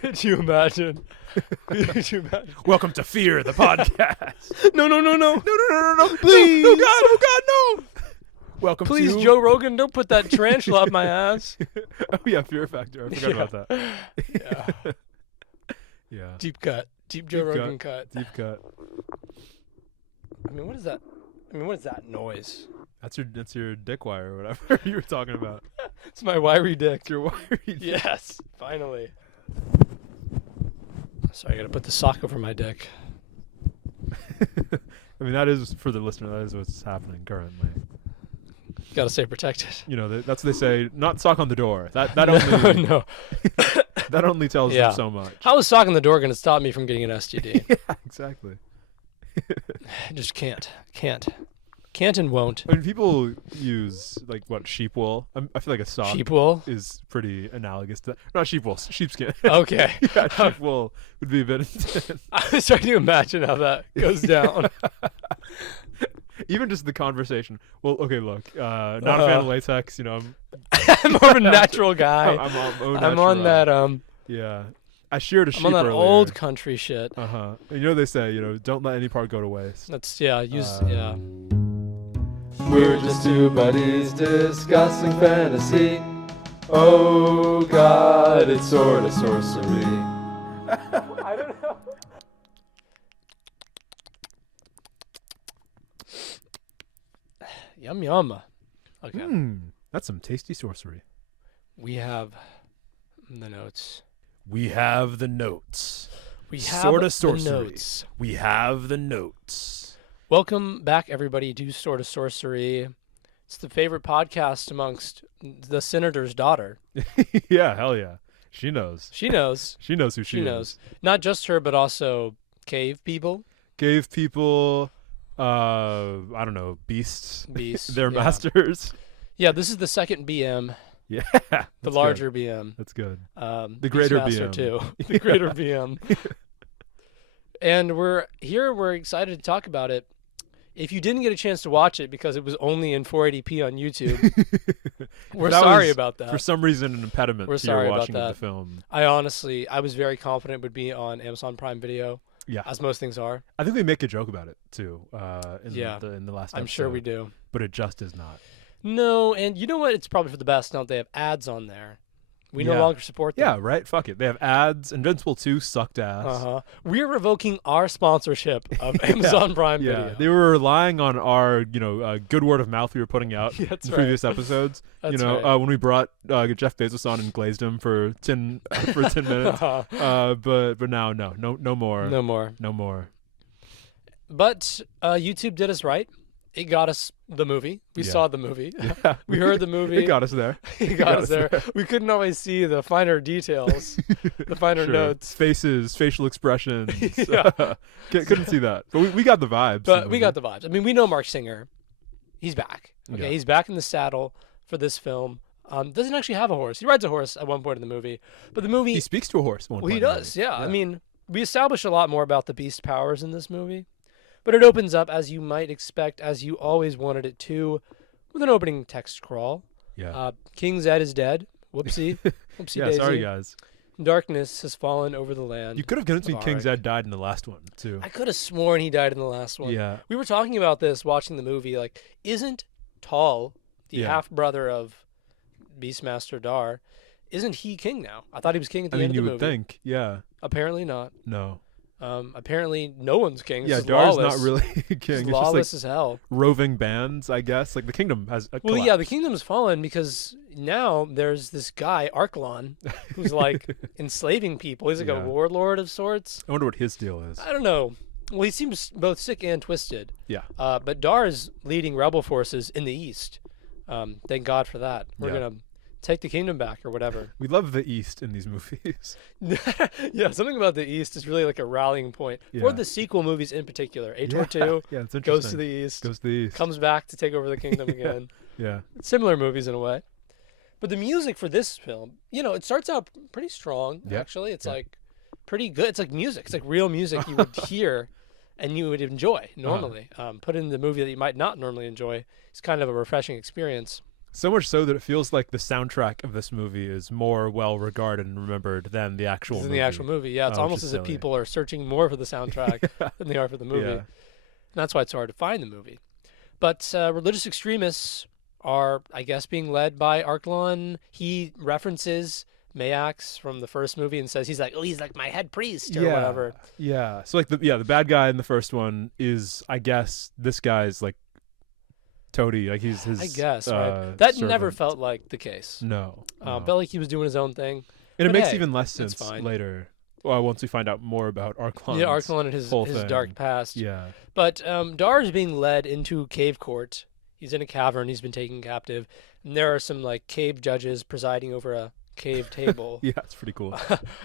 Could you imagine? Could you imagine? Welcome to Fear, the podcast. No. Please. No, God, oh God, no. Welcome Please, to... Joe Rogan, don't put that tarantula up my ass. Oh, yeah, Fear Factor. I forgot about that. Yeah. Yeah. Deep cut. Deep Joe Rogan cut. Deep cut. I mean, what is that? What is that noise? That's your dick wire or whatever you were talking about. It's my wiry dick. It's your wiry dick. Yes, finally. Sorry, I gotta put the sock over my dick. I mean, that is, for the listener, that is what's happening currently. Gotta stay protected. You know, that's what they say, not sock on the door. That only... No. That only tells them so much. How is sock on the door gonna stop me from getting an STD? Yeah, exactly. I just can't. Can't and won't. I mean, people use, like, what, sheep wool? I feel like a sock Sheep wool? is pretty analogous to that. Not sheep wool, sheepskin. Okay. Yeah, sheep wool would be a bit intense. I was trying to imagine how that goes down. Even just the conversation. Well, okay, look, not a fan of latex, you know. I'm more of a natural guy. I'm on that, yeah. I sheared a sheep I'm on that earlier. old country shit. Uh-huh. And you know they say, you know, don't let any part go to waste. That's, yeah. We're just two buddies discussing fantasy. Oh God, it's sorta sorcery. I don't know. Yum yum. Okay. That's some tasty sorcery. We have the notes. We have the notes. We have Sorta the sorcery. notes. We have the notes. Welcome back, everybody, to Sorta Sorcery. It's the favorite podcast amongst the senator's daughter. Yeah, hell yeah. She knows. She knows. She knows who she is. knows. Not just her, but also cave people. Cave people, I don't know, beasts. They're yeah. masters. Yeah, this is the second BM. Yeah. The larger BM. That's good. The greater Beastmaster BM. too. The greater BM. And we're excited to talk about it. If you didn't get a chance to watch it because it was only in 480p on YouTube, we're sorry about that. For some reason, an impediment We're to your sorry about watching of that. the film. I was very confident it would be on Amazon Prime Video. Yeah. As most things are. I think we make a joke about it, too, in the last episode. I'm sure we do. But it just is not. No, and you know what? It's probably for the best now that they have ads on there. We no Yeah. longer support them. Yeah, right? Fuck it. They have ads. Invincible 2 sucked ass. Uh-huh. We're revoking our sponsorship of Amazon Prime Yeah, Video. they were relying on our, good word of mouth we were putting out in That's previous episodes. That's right. When we brought Jeff Bezos on and glazed him for 10 minutes. But now, no more. No more. No more. But YouTube did us right. It got us the movie. We saw the movie. Yeah. We heard the movie. It got us there. It got us there. We couldn't always see the finer details, the finer Sure. notes. Faces, facial expressions. Yeah. Couldn't see that. But we got the vibes. But we got the vibes. I mean, we know Marc Singer. He's back. Okay, Yeah. he's back in the saddle for this film. Doesn't actually have a horse. He rides a horse at one point in the movie. But the movie... He speaks to a horse. Well, he does, yeah. I mean, we establish a lot more about the beast powers in this movie. But it opens up, as you might expect, as you always wanted it to, with an opening text crawl. Yeah. King Zed is dead. Whoopsie. Whoopsie Yeah, daisy. sorry, guys. Darkness has fallen over the land. You could have convinced me of King Ark. Zed died in the last one, too. I could have sworn he died in the last one. Yeah. We were talking about this watching the movie. Like, isn't Tall, the Yeah. half-brother of Beastmaster Dar, isn't he king now? I thought he was king at the end of the you movie. would think. Yeah. Apparently not. No. Apparently no one's king. Yeah, This is Dar's lawless. not really king. It's It's lawless just as hell. like roving bands, I guess. Like the kingdom has Well, yeah, the collapsed. kingdom's fallen because now there's this guy, Archelon, who's like enslaving people. He's like Yeah. a warlord of sorts. I wonder what his deal is. I don't know. Well, he seems both sick and twisted. Yeah. But Dar is leading rebel forces in the east. Thank God for that. We're Yeah. gonna take the kingdom back or whatever. We love the East in these movies. Yeah, something about the east is really like a rallying point for Yeah. the sequel movies in particular. Yeah. Ator 2 Yeah, it's goes interesting. to the east, Goes to the East. comes back to take over the kingdom again. Yeah. Similar movies in a way. But the music for this film, it starts out pretty strong, Yeah. actually. It's Yeah. like pretty good. It's like music. It's like real music you would hear and you would enjoy normally. Put in the movie that you might not normally enjoy. It's kind of a refreshing experience. So much so that it feels like the soundtrack of this movie is more well regarded and remembered than the actual Than movie. the actual movie. Yeah, it's which almost is as if silly. people are searching more for the soundtrack than they are for the movie. Yeah. And that's why it's hard to find the movie. But religious extremists are, I guess, being led by Arklon. He references Mayax from the first movie and says he's like my head priest or whatever. Yeah. So like the bad guy in the first one is, I guess, this guy's like toady, like he's his I guess, right? That never servant. felt like the case. No. Felt like he was doing his own thing. And it but makes hey, even less it's sense fine. later. Well, once we find out more about Arklon. Yeah, Arklon and his whole thing. dark past. Yeah. But Dar is being led into cave court. He's in a cavern. He's been taken captive. And there are some like cave judges presiding over a cave table. Yeah, it's pretty cool.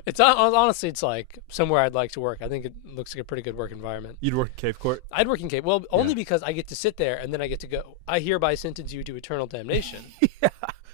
It's honestly, it's like somewhere I'd like to work. I think it looks like a pretty good work environment. You'd work at Cave Court? I'd work in cave. Well, only Yeah. because I get to sit there and then I get to go. I hereby sentence you to eternal damnation, Yeah.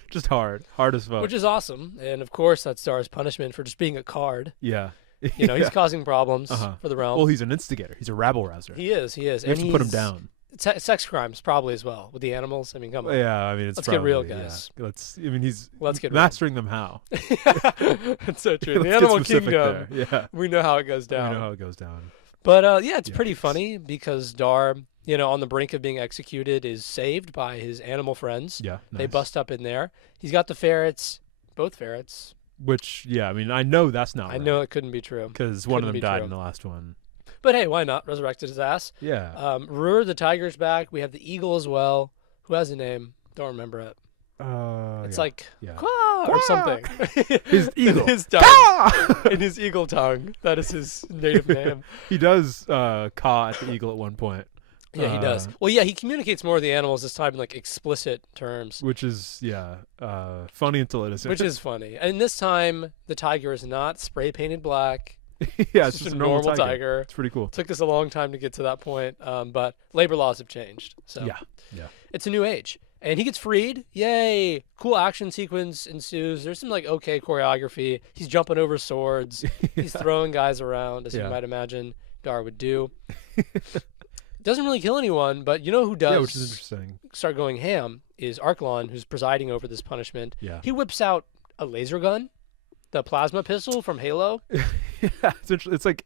Just hard as fuck. which is awesome. And of course, that's Dar's punishment for just being a card. yeah. You know, he's Yeah. causing problems Uh-huh. for the realm. Well, he's an instigator. He's a rabble rouser. He is. You have to put him down. Sex crimes probably as well with the animals. I mean, come on. Yeah, I mean, it's Let's get real, probably- guys. Yeah. He's Let's get real. mastering them how. That's so true. Let's The get animal specific kingdom. there. Yeah. We know how it goes You down. know how it goes down. But yeah, it's pretty Yes. funny because Dar, you know, on the brink of being executed, is saved by his animal friends. Yeah. They nice. bust up in there. He's got the ferrets, both ferrets. Which, yeah, I mean, I know that's not I know it couldn't be true. because one of couldn't them be died true. in the last one. But hey, why not? Resurrected his ass. Yeah. Ruhr the tiger's back. We have the eagle as well. Who has a name? Don't remember it. It's yeah. like Yeah. Quah! Or something. His eagle. His tongue. In his eagle tongue. That is his native name. He does caw at the eagle at one point. Yeah, he does. Well, yeah, he communicates more with the animals this time in like explicit terms, Which is, funny until it isn't. which is funny. And this time, the tiger is not spray painted black. yeah, It's just a normal tiger. It's pretty cool. Took us a long time to get to that point, but labor laws have changed. So Yeah. it's a new age. And he gets freed. Yay! Cool action sequence ensues. There's some like okay choreography. He's jumping over swords. He's throwing guys around, as you Yeah. might imagine Dar would do. Doesn't really kill anyone, but you know who does Yeah, which is interesting. start going ham is Arklon, who's presiding over this punishment. Yeah. He whips out a laser gun, the plasma pistol from Halo. Yeah, it's like,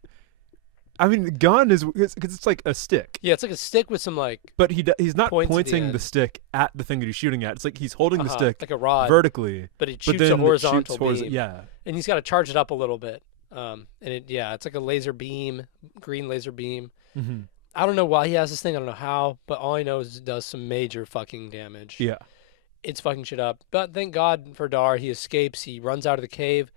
I mean, the gun is because it's like a stick, Yeah, it's like a stick with some like but he's not Points at the pointing end. the stick at the thing that he's shooting at. It's like he's holding the stick like a rod, vertically, but it but shoots then a it horizontal shoots beam. Yeah, And he's got to charge it up a little bit. And it's like a laser beam, green laser beam. mm-hmm. I don't know why he has this thing. I don't know how, but all I know is it does some major fucking damage. yeah, It's fucking shit up. But thank God for Dar. He escapes. He runs out of the cave.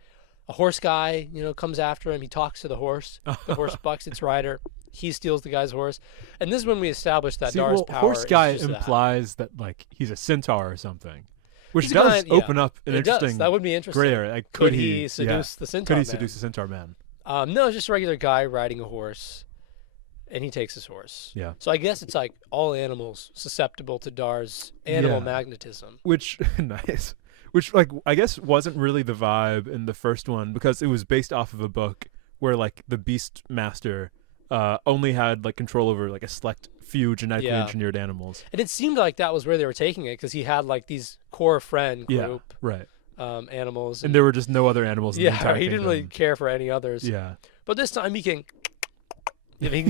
A horse guy, comes after him. He talks to the horse. The horse bucks its rider. He steals the guy's horse. And this is when we establish that Dar's power horse guy is just implies that like he's a centaur or something, which He's a does guy- yeah. open up an It does. interesting That would be interesting. gray area. Like, Could he seduce the centaur Could he man? seduce the centaur man? No, it's just a regular guy riding a horse, and he takes his horse. Yeah. So I guess it's like all animals susceptible to Dar's animal Yeah. magnetism. Which nice. Which like I guess wasn't really the vibe in the first one because it was based off of a book where like the Beastmaster only had like control over like a select few genetically Yeah. engineered animals. And it seemed like that was where they were taking it because he had like these core friend Yeah. group Right. animals. And there were just no other animals in the yeah, entire he didn't really kingdom. care for any others. Yeah. But this time he can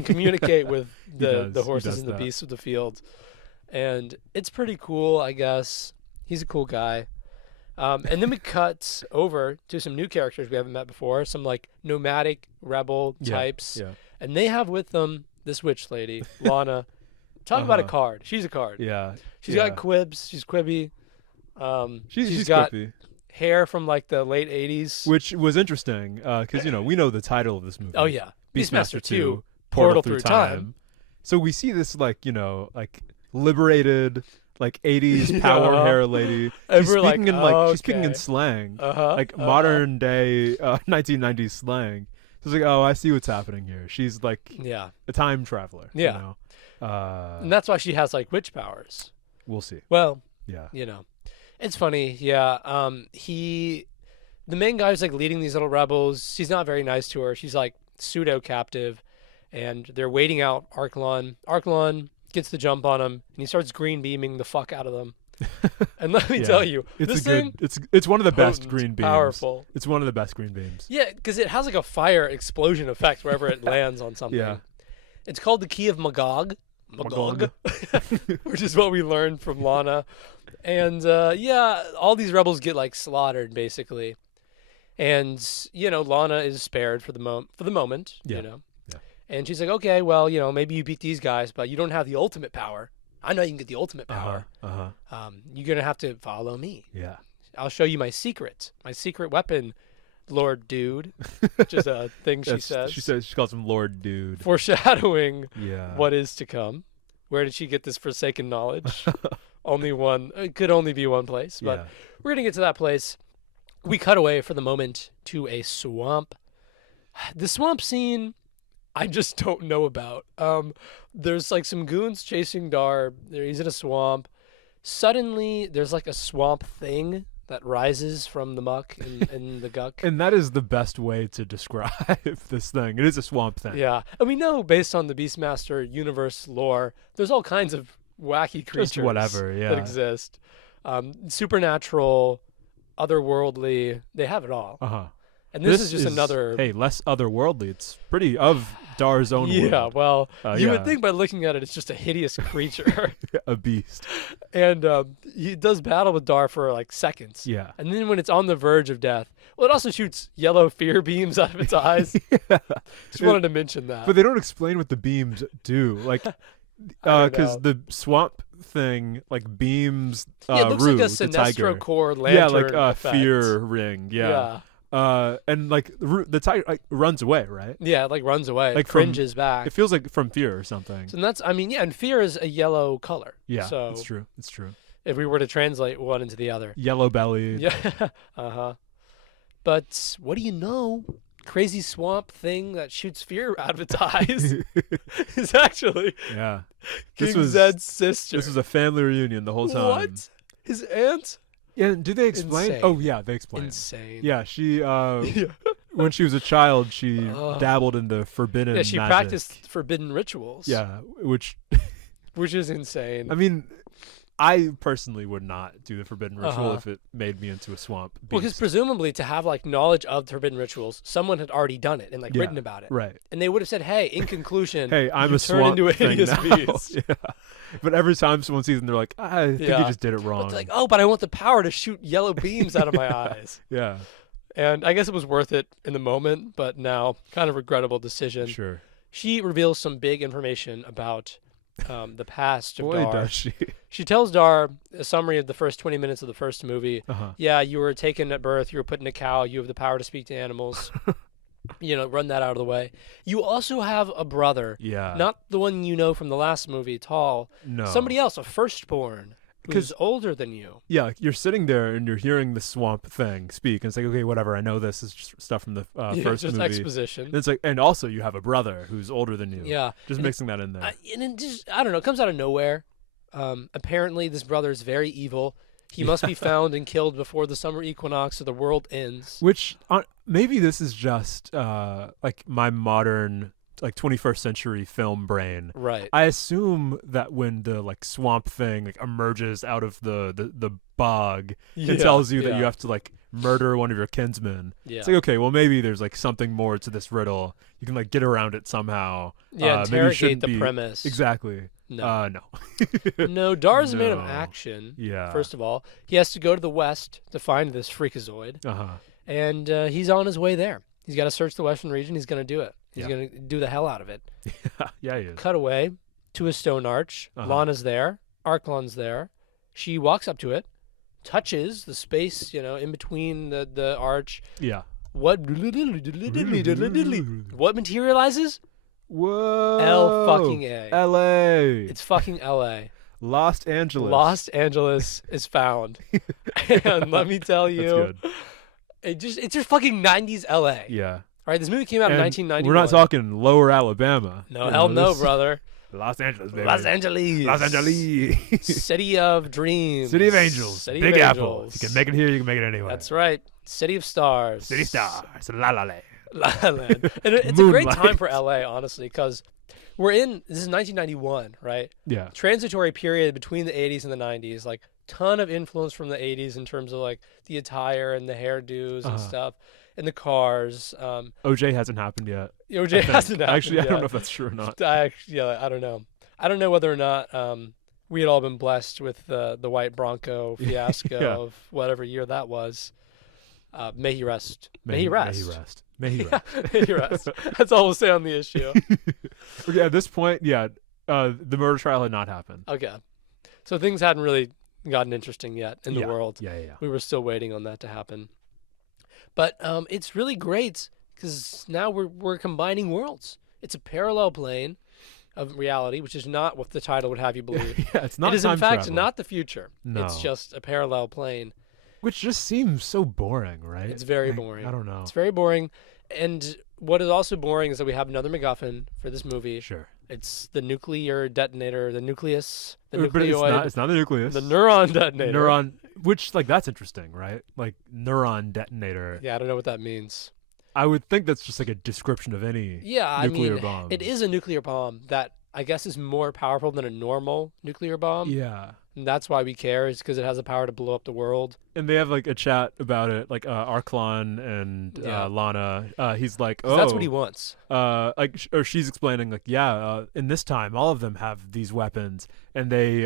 communicate with the He horses does and the that. beasts of the field. And it's pretty cool, I guess. He's a cool guy. And then we cut over to some new characters we haven't met before, some like nomadic rebel Yeah, types. Yeah. And they have with them this witch lady, Lana. Talk about a Uh-huh. card. She's a card. Yeah. She's yeah. got quibs. She's quibby. She's got quippy. hair from like the late 80s. Which was interesting because we know the title of this movie. Oh, yeah. Beastmaster 2, Portal Through Time. So we see this like liberated like 80s power Yeah. hair lady. And She's we're like, speaking in like she's speaking in okay. slang, Uh-huh. like modern day 1990s slang. So it's like, oh, I see what's happening here. She's like Yeah. a time traveler. Yeah. And that's why she has like witch powers. We'll see. Well, Yeah. it's funny. Yeah. The main guy who's like leading these little rebels, she's not very nice to her. She's like pseudo captive, and they're waiting out Arklon. Arklon gets the jump on him, and he starts green beaming the fuck out of them. And let me Yeah. tell you, It's this a good. thing, It's one of the best potent, green beams. powerful. It's one of the best green beams. Yeah, because it has like a fire explosion effect wherever it lands on something. Yeah. It's called the Key of Magog. Magog. Which is what we learned from Lana. And yeah, all these rebels get like slaughtered basically. And Lana is spared for the moment, Yeah. you know. Yeah. And she's like, "Okay, well, maybe you beat these guys, but you don't have the ultimate power. I know you can get the ultimate power. You're going to have to follow me. Yeah. I'll show you my secret weapon, Lord Dude," which is a thing she says. She calls him Lord Dude. Foreshadowing Yeah. what is to come. Where did she get this forsaken knowledge? It could only be one place, but Yeah. we're going to get to that place. We cut away for the moment to a swamp. The swamp scene, I just don't know about. There's like some goons chasing Dar. He's in a swamp. Suddenly, there's like a swamp thing that rises from the muck and the guck. And that is the best way to describe this thing. It is a swamp thing. Yeah. And we know, based on the Beastmaster universe lore, there's all kinds of wacky creatures Just whatever, yeah. that exist. Supernatural, otherworldly, they have it all. Uh-huh. And this is just another... Hey, less otherworldly. It's pretty of Dar's own Yeah, world. well, you yeah. would think by looking at it, it's just a hideous creature. A beast. And he does battle with Dar for like seconds. Yeah. And then when it's on the verge of death, well, it also shoots yellow fear beams out of its eyes. Just wanted to mention that. But they don't explain what the beams do. Like, because the swamp thing, like, beams yeah, it looks Rue, like a the tiger. Sinestro Core lantern Yeah, like a effect. fear ring. Yeah. And like the tiger like runs away, right? Yeah, it like runs away, Like cringes back. It feels like from fear or something. So that's, and fear is a yellow color. Yeah, so it's true. It's true. If we were to translate one into the other. Yellow belly. Yeah. But what do you know? Crazy swamp thing that shoots fear out of its eyes is actually Yeah. King Zed's sister. This was a family reunion the whole time. What? His aunt? Yeah, do they explain? Insane. Oh yeah, they explain. Insane. Yeah, she when she was a child, she dabbled in the forbidden Yeah, she magic. practiced forbidden rituals. Yeah, which is insane. I mean, I personally would not do the forbidden ritual Uh-huh. if it made me into a swamp beast. Well, because presumably to have like knowledge of the forbidden rituals, someone had already done it and like written about it. Right. And they would have said, "Hey, in conclusion, Hey, I'm you a turn swamp into a thing hideous now. beast." Yeah. But every time someone sees them, they're like, I think you just did it wrong. But they're like, "Oh, but I want the power to shoot yellow beams out of my eyes." Yeah. And I guess it was worth it in the moment, but now kind of regrettable decision. Sure. She reveals some big information about the past of Boy, Dar. does she. She tells Dar a summary of the first 20 minutes of the first movie. Uh-huh. Yeah, you were taken at birth. You were put in a cow. You have the power to speak to animals. Run that out of the way. You also have a brother. Yeah. Not the one you know from the last movie, Tall. No. Somebody else, a firstborn, who's older than you. Yeah, like you're sitting there and you're hearing the swamp thing speak, and it's like, okay, whatever. I know this is just stuff from the first just movie. exposition. And it's like, and also you have a brother who's older than you. Yeah. Just And mixing that in there. And it just, I don't know, it comes out of nowhere. Apparently, this brother is very evil. He must be found and killed before the summer equinox, so the world ends. Which maybe this is just like my modern, like 21st century film brain. Right. I assume that when the like swamp thing like emerges out of the bog, it tells you that you have to like murder one of your kinsmen. Yeah. It's like, okay, well maybe there's like something more to this riddle. You can like get around it somehow. Yeah, maybe interrogate the be, premise. Exactly. No. No. No, Dar's a man of No. action. Yeah. First of all, he has to go to the west to find this freakazoid, Uh-huh. and he's on his way there. He's got to search the western region. He's going to do it. He's Yeah. going to do the hell out of it. Yeah, he is. Cut away to a stone arch. Uh-huh. Lana's there. Arklon's there. She walks up to it, touches the space, in between the arch. Yeah. What materializes? Whoa. L-fucking-A. L.A. It's fucking L.A. Los Angeles. Los Angeles is found. And let me tell you, That's good. it's just fucking 90s LA. Yeah. All right, this movie came out in And 1991. we're not talking lower Alabama. No, You hell know, no, this- brother. Los Angeles, baby. Los Angeles. Los Angeles. City of dreams. City of Angels. City Big of Apple. Angels. If you can make it here, you can make it anywhere. That's right. City of stars. City Stars. La La Land. La La Land. And it's a great Moonlight. time for LA, honestly, because this is 1991, right? Yeah. Transitory period between the 80s and the 90s, like ton of influence from the 80s in terms of like the attire and the hairdos and Uh-huh. stuff and the cars. OJ hasn't happened yet. OJ I think. hasn't happened Actually, I don't yet. know if that's true or not. I don't know. I don't know whether or not we had all been blessed with the white Bronco fiasco Yeah. of whatever year that was. May he rest. May he rest. May he rest. May he rest. That's all we'll say on the issue. Okay, at this point, yeah, the murder trial had not happened. Okay. So things hadn't really gotten interesting yet in the Yeah. world. Yeah. We were still waiting on that to happen. But it's really great because now we're combining worlds. It's a parallel plane of reality, which is not what the title would have you believe. Yeah, it's not It is time in fact travel. not the future. No. It's just a parallel plane. Which just seems so boring, right? It's very Like, boring. I don't know. It's very boring. And what is also boring is that we have another MacGuffin for this movie. Sure. It's the nuclear detonator, the nucleus, the But nucleoid, it's not the nucleus. the neuron detonator. Neuron, which, like, that's interesting, right? Like, neuron detonator. Yeah, I don't know what that means. I would think that's just like a description of any Yeah, nuclear I mean, bomb. it is a nuclear bomb that I guess is more powerful than a normal nuclear bomb. Yeah. And that's why we care, is because it has the power to blow up the world. And they have, like, a chat about it, like, Arklon and Yeah. Lana. He's like, 'Cause oh. that's what he wants. Or she's explaining, like, yeah, in this time, all of them have these weapons, and they,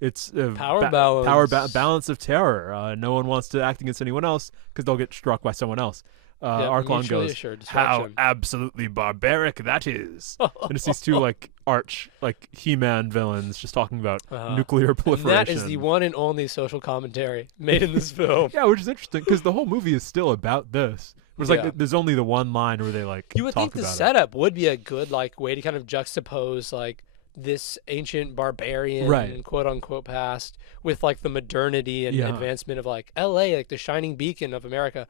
it's Power balance. balance of terror. No one wants to act against anyone else because they'll get struck by someone else. Yeah, Arklon mutually goes, assured how destruction. absolutely barbaric that is. And it's these two, like, arch, like, He-Man villains just talking about Uh-huh. nuclear And proliferation. that is the one and only social commentary made in this film. Yeah, which is interesting because the whole movie is still about this. Whereas, like, Yeah. there's only the one line where they, like, You would talk think the about it. setup would be a good like way to kind of juxtapose like this ancient barbarian Right. quote unquote past with like the modernity and Yeah. advancement of like LA, like the shining beacon of America.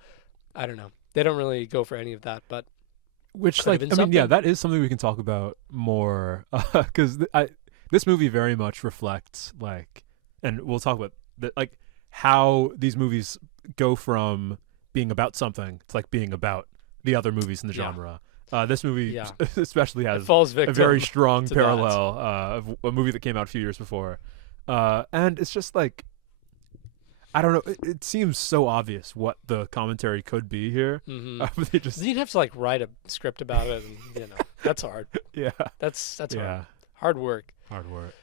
I don't know. They don't really go for any of that, but Which, Could like, have I been mean, yeah, something. that is something we can talk about more because this movie very much reflects, like, and we'll talk about like how these movies go from being about something to like being about the other movies in the Yeah. genre. This movie Yeah. especially it has falls a victim. very strong to that. parallel of a movie that came out a few years before, and it's just like, I don't know. It seems so obvious what the commentary could be here. Mhm. But they just, You'd have to like write a script about it, and that's hard. yeah, That's yeah, hard work. hard work.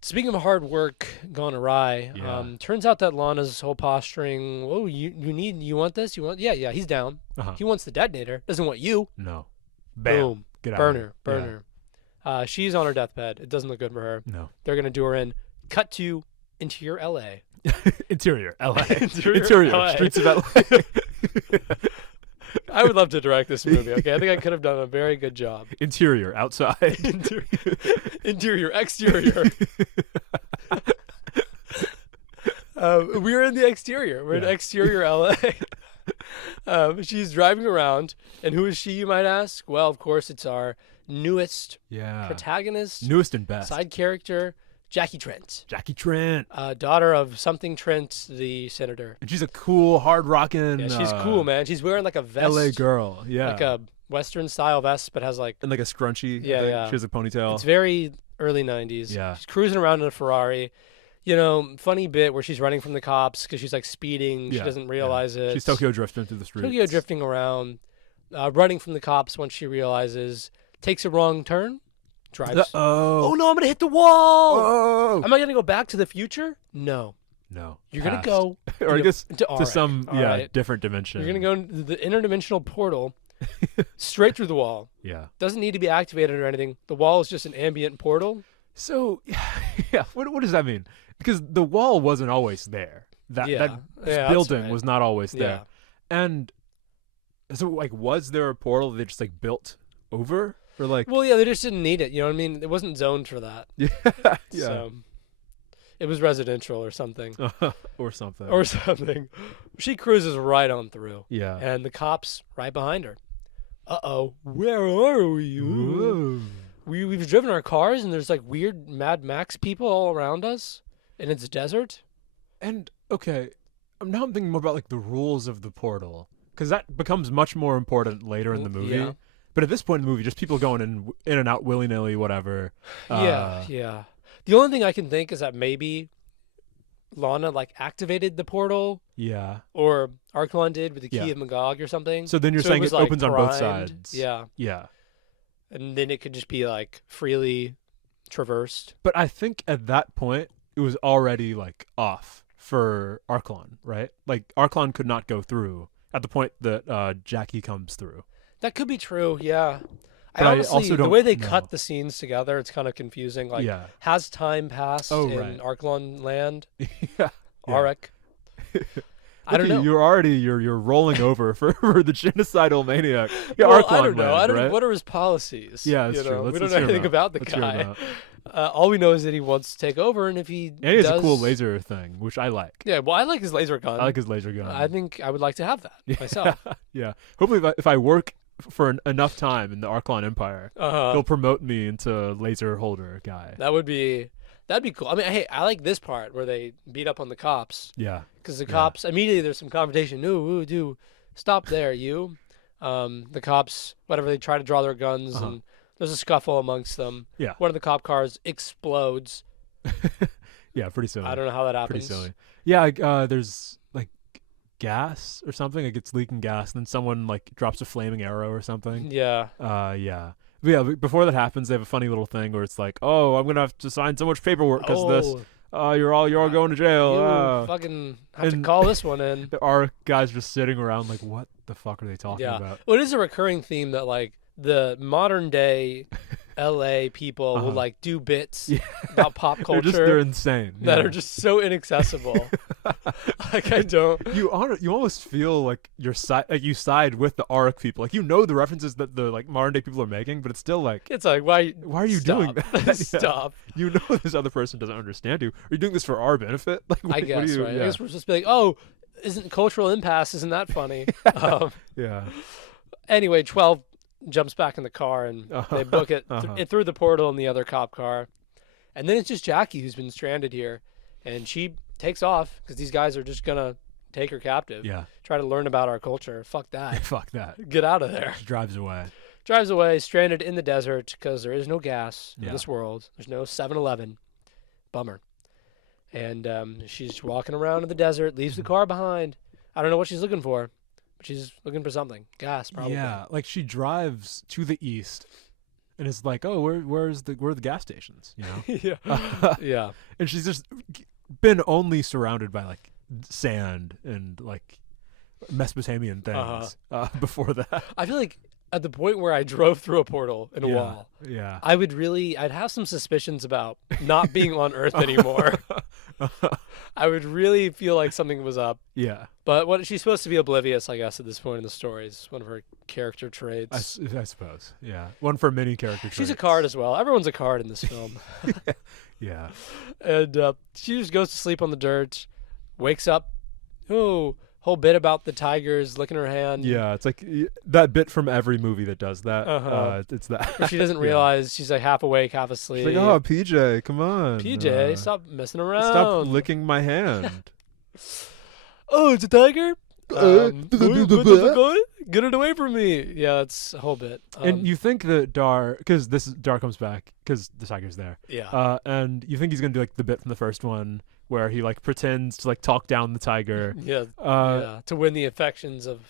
Speaking of hard work gone awry, Yeah. turns out that Lana's whole posturing, oh, you want this? You want, yeah, he's down. Uh-huh. He wants the detonator, doesn't want you. No, bam, Boom, get out. burner, of here. burner. She's on her deathbed. It doesn't look good for her. Yeah. No. They're gonna do her in. Cut to interior LA. Interior, LA. Interior LA. Streets of LA. I would love to direct this movie. Okay, I think I could have done a very good job. Interior, outside. Interior, exterior. We're in the exterior. We're in Yeah. exterior LA. She's driving around, and who is she, you might ask? Well, of course, it's our newest Yeah. protagonist, Newest and best. side character, Jackie Trent, Jackie Trent. daughter of something Trent, the senator. And she's a cool, hard rocking. Yeah, she's cool, man. She's wearing like a vest, LA girl. Yeah. like a Western style vest, but has like and like a scrunchie. I Yeah, think. yeah. She has a ponytail. it's very early '90s. Yeah. She's cruising around in a Ferrari. Funny bit where she's running from the cops because she's like speeding. She Yeah, doesn't yeah. realize it. She's Tokyo drifting through the streets. Tokyo drifting around, running from the cops once she realizes, takes a wrong turn, drives. Oh. Oh no, I'm gonna hit the wall. Oh. Am I gonna go back to the future? No, No. you're gonna past. go or I into- guess into to Arak, some all right? different dimension. You're gonna go into the interdimensional portal, straight through the wall. Yeah. Doesn't need to be activated or anything. The wall is just an ambient portal. So yeah, what does that mean? Because the wall wasn't always there. That Yeah. Yeah, that's building right. was not always there. Yeah. And so, like, was there a portal they just like built over, or like? Well, yeah, they just didn't need it. You know what I mean? It wasn't zoned for that. Yeah, yeah, So it was residential or something. or something. Or something. She cruises right on through. yeah. And the cops right behind her. Uh-oh. Where are we? Whoa. We've driven our cars and there's like weird Mad Max people all around us. And it's desert. And okay, now I'm thinking more about like the rules of the portal, because that becomes much more important later in the movie. Yeah. But at this point in the movie, just people going in and out willy nilly, whatever. Yeah. The only thing I can think is that maybe Lana like activated the portal, Yeah. or Archelon did with the key Yeah. of Magog or something. So then you're saying was, it like, opens on both primed. sides. Yeah, Yeah. and then it could just be like freely traversed. But I think at that point it was already like off for Archelon, right? Like Archelon could not go through at the point that Jackie comes through. That could be true. Yeah. But I honestly, also the don't way they know. cut the scenes together, it's kind of confusing. Like, Yeah. has time passed Oh, in right. Archelon land? Yeah. Arak? I don't know. You're rolling over for the genocidal maniac. Yeah, Well, Archelon I don't know. land, I don't. right? What are his policies? Yeah, that's true. We Let's don't know hear anything him out. about the Let's hear him guy. out. All we know is that he wants to take over, and if he And he has does, a cool laser thing, which I like. Yeah, well, I like his laser gun. I like his laser gun. I think I would like to have that myself. Yeah. Hopefully, if I work for enough time in the Archelon Empire, they'll promote me into laser holder guy. That'd be cool. I mean, hey, I like this part where they beat up on the cops, Yeah. because the cops immediately there's some confrontation. No, dude, stop there, you. The cops, whatever, they try to draw their guns, and there's a scuffle amongst them. Yeah. One of the cop cars explodes. Yeah, pretty silly. I don't know how that Pretty happens. silly. Yeah, there's like gas or something. It gets leaking gas, and then someone like drops a flaming arrow or something. Yeah. Yeah. But yeah, before that happens, they have a funny little thing where it's like, oh, I'm gonna have to sign so much paperwork because of this. You're all going to jail. You fucking have to call this one in. Our guys just sitting around like, what the fuck are they talking about? Well, it is a recurring theme that like the modern day LA people will like do bits about pop culture They're insane. that yeah. are just so inaccessible. Like, I don't. You almost feel like you side with the Auric people. Like, you know the references that the like modern day people are making, but it's still like, It's like, why are you doing that? Yeah. Stop. You know this other person doesn't understand you. Are you doing this for our benefit? Like, I guess, what do you, right? Yeah. I guess we're supposed to be like, oh, isn't cultural impasse? Isn't that funny? Yeah. Anyway, 12 jumps back in the car and they book it, it through the portal in the other cop car. And then it's just Jackie who's been stranded here. And she takes off because these guys are just going to take her captive. Yeah. Try to learn about our culture. Fuck that. Fuck that. Get out of there. Just drives away. Drives away, stranded in the desert because there is no gas in Yeah. this world. There's no 7-Eleven. Bummer. And she's walking around in the desert, leaves the car behind. I don't know what she's looking for, but she's looking for something. Gas, probably. Yeah, like she drives to the east, and it's like, oh, where are the gas stations? You know? Yeah. Yeah. And she's just been only surrounded by like sand and like Mesopotamian things before that. I feel like at the point where I drove through a portal in a wall, Yeah. I'd have some suspicions about not being on Earth anymore. I would really feel like something was up. Yeah. But she's supposed to be oblivious, I guess, at this point in the story. It's one of her character traits. I suppose. Yeah. One for many character traits. She's a card as well. Everyone's a card in this film. Yeah. And she just goes to sleep on the dirt, wakes up. Oh, whole bit about the tigers licking her hand. Yeah, it's like that bit from every movie that does that. It's that. Where she doesn't realize she's like half awake, half asleep. She's like, oh, PJ, come on. PJ, stop messing around. Stop licking my hand. Oh, it's a tiger? Get it away from me. Yeah, that's a whole bit. And you think that because Dar comes back, because the tiger's there. Yeah. And you think he's going to do like the bit from the first one, where he like pretends to like talk down the tiger. Yeah, to win the affections of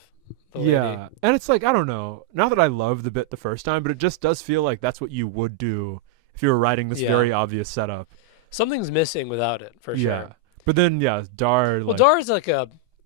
the lady. Yeah, and it's like, I don't know. Not that I love the bit the first time, but it just does feel like that's what you would do if you were writing this very obvious setup. Something's missing without it, for sure. Yeah, but then Dar. Well, Dar is like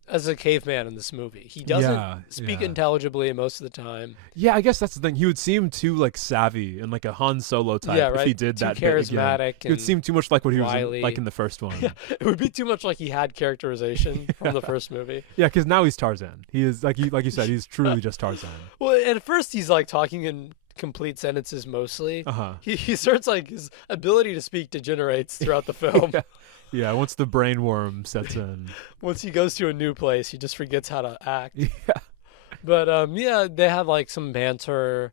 as a caveman in this movie. He doesn't speak yeah. intelligibly most of the time. Yeah, I guess that's the thing. He would seem too like savvy and like a Han Solo type if he did too that. Charismatic. Bit again. He would seem too much like what he was like in the first one. Yeah, it would be too much like he had characterization from the first movie. Yeah, because now he's Tarzan. He is like you said. He's truly just Tarzan. Well, at first he's like talking in complete sentences mostly. He starts like his ability to speak degenerates throughout the film. Yeah, once the brain worm sets in. Once he goes to a new place, he just forgets how to act. Yeah. But they have like some banter,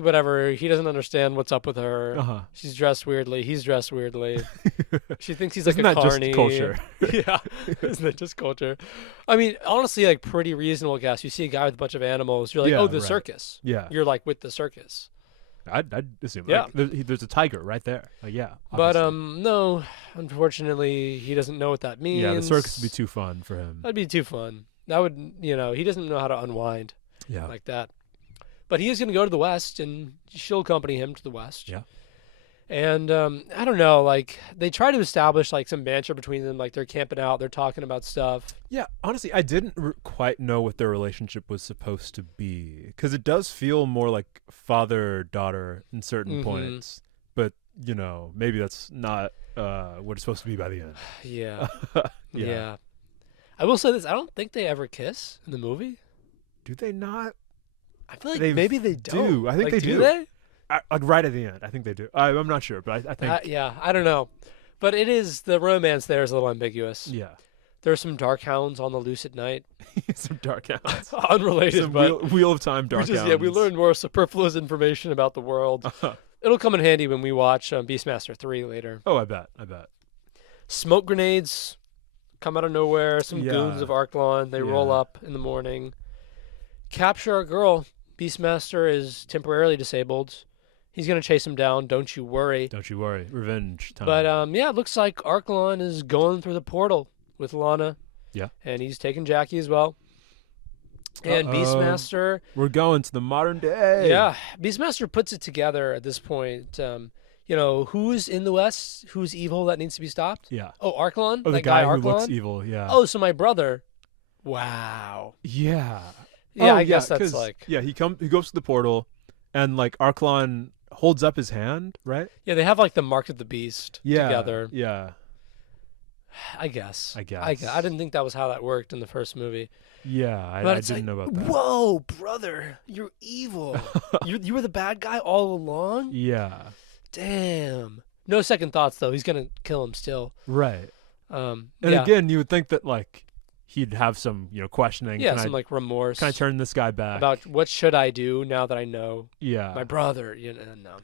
whatever. He doesn't understand what's up with her. She's dressed weirdly. He's dressed weirdly. She thinks he's like Isn't a that carny. just culture? Yeah, isn't that just culture? I mean, honestly, like pretty reasonable guess. You see a guy with a bunch of animals, you're like, oh, the circus. Yeah. You're like with the circus. I'd assume. Yeah. Like, there's a tiger right there. Like, yeah. But obviously. no, unfortunately, he doesn't know what that means. Yeah, the circus would be too fun for him. That'd be too fun. That would, he doesn't know how to unwind Yeah. like that. But he is going to go to the West, and she'll accompany him to the West. Yeah. And I don't know, like they try to establish like some banter between them, like they're camping out, they're talking about stuff. Yeah, honestly, I didn't quite know what their relationship was supposed to be, because it does feel more like father-daughter in certain points. But maybe that's not what it's supposed to be by the end. Yeah. Yeah. Yeah. I will say this: I don't think they ever kiss in the movie. Do they not? I feel like maybe they don't. I think like, they do. They? Like right at the end, I think they do. I'm not sure, but I think. Yeah, I don't know, but the romance there is a little ambiguous. Yeah. There's some dark hounds on the loose at night. Some dark hounds. Unrelated, Some but wheel of time dark hounds. Yeah, we learned more superfluous information about the world. It'll come in handy when we watch Beastmaster 3 later. Oh, I bet. Smoke grenades come out of nowhere. Some Yeah. goons of Arklon. They roll Yeah. up in the morning. Capture our girl. Beastmaster is temporarily disabled. He's going to chase him down. Don't you worry. Don't you worry. Revenge time. But it looks like Arklon is going through the portal with Lana. Yeah. And he's taking Jackie as well. And Beastmaster. We're going to the modern day. Yeah. Beastmaster puts it together at this point. Who's in the West? Who's evil that needs to be stopped? Yeah. Oh, Arklon? Oh, the that guy Arklon? who looks evil. Yeah. Oh, so my brother. Wow. Yeah. Yeah, Oh, I guess that's 'cause, like. Yeah, he goes to the portal, and like Arklon holds up his hand, right? Yeah, they have like the Mark of the Beast together. Yeah. I guess. I guess. I didn't think that was how that worked in the first movie. Yeah, I But it's didn't know about that. Whoa, brother, you're evil. you were the bad guy all along? Yeah. Damn. No second thoughts though. He's gonna kill him still. Right. And Again, you would think that like he'd have some, questioning. Yeah, Can some like remorse. Can I turn this guy back? About what should I do now that I know Yeah. my brother? No.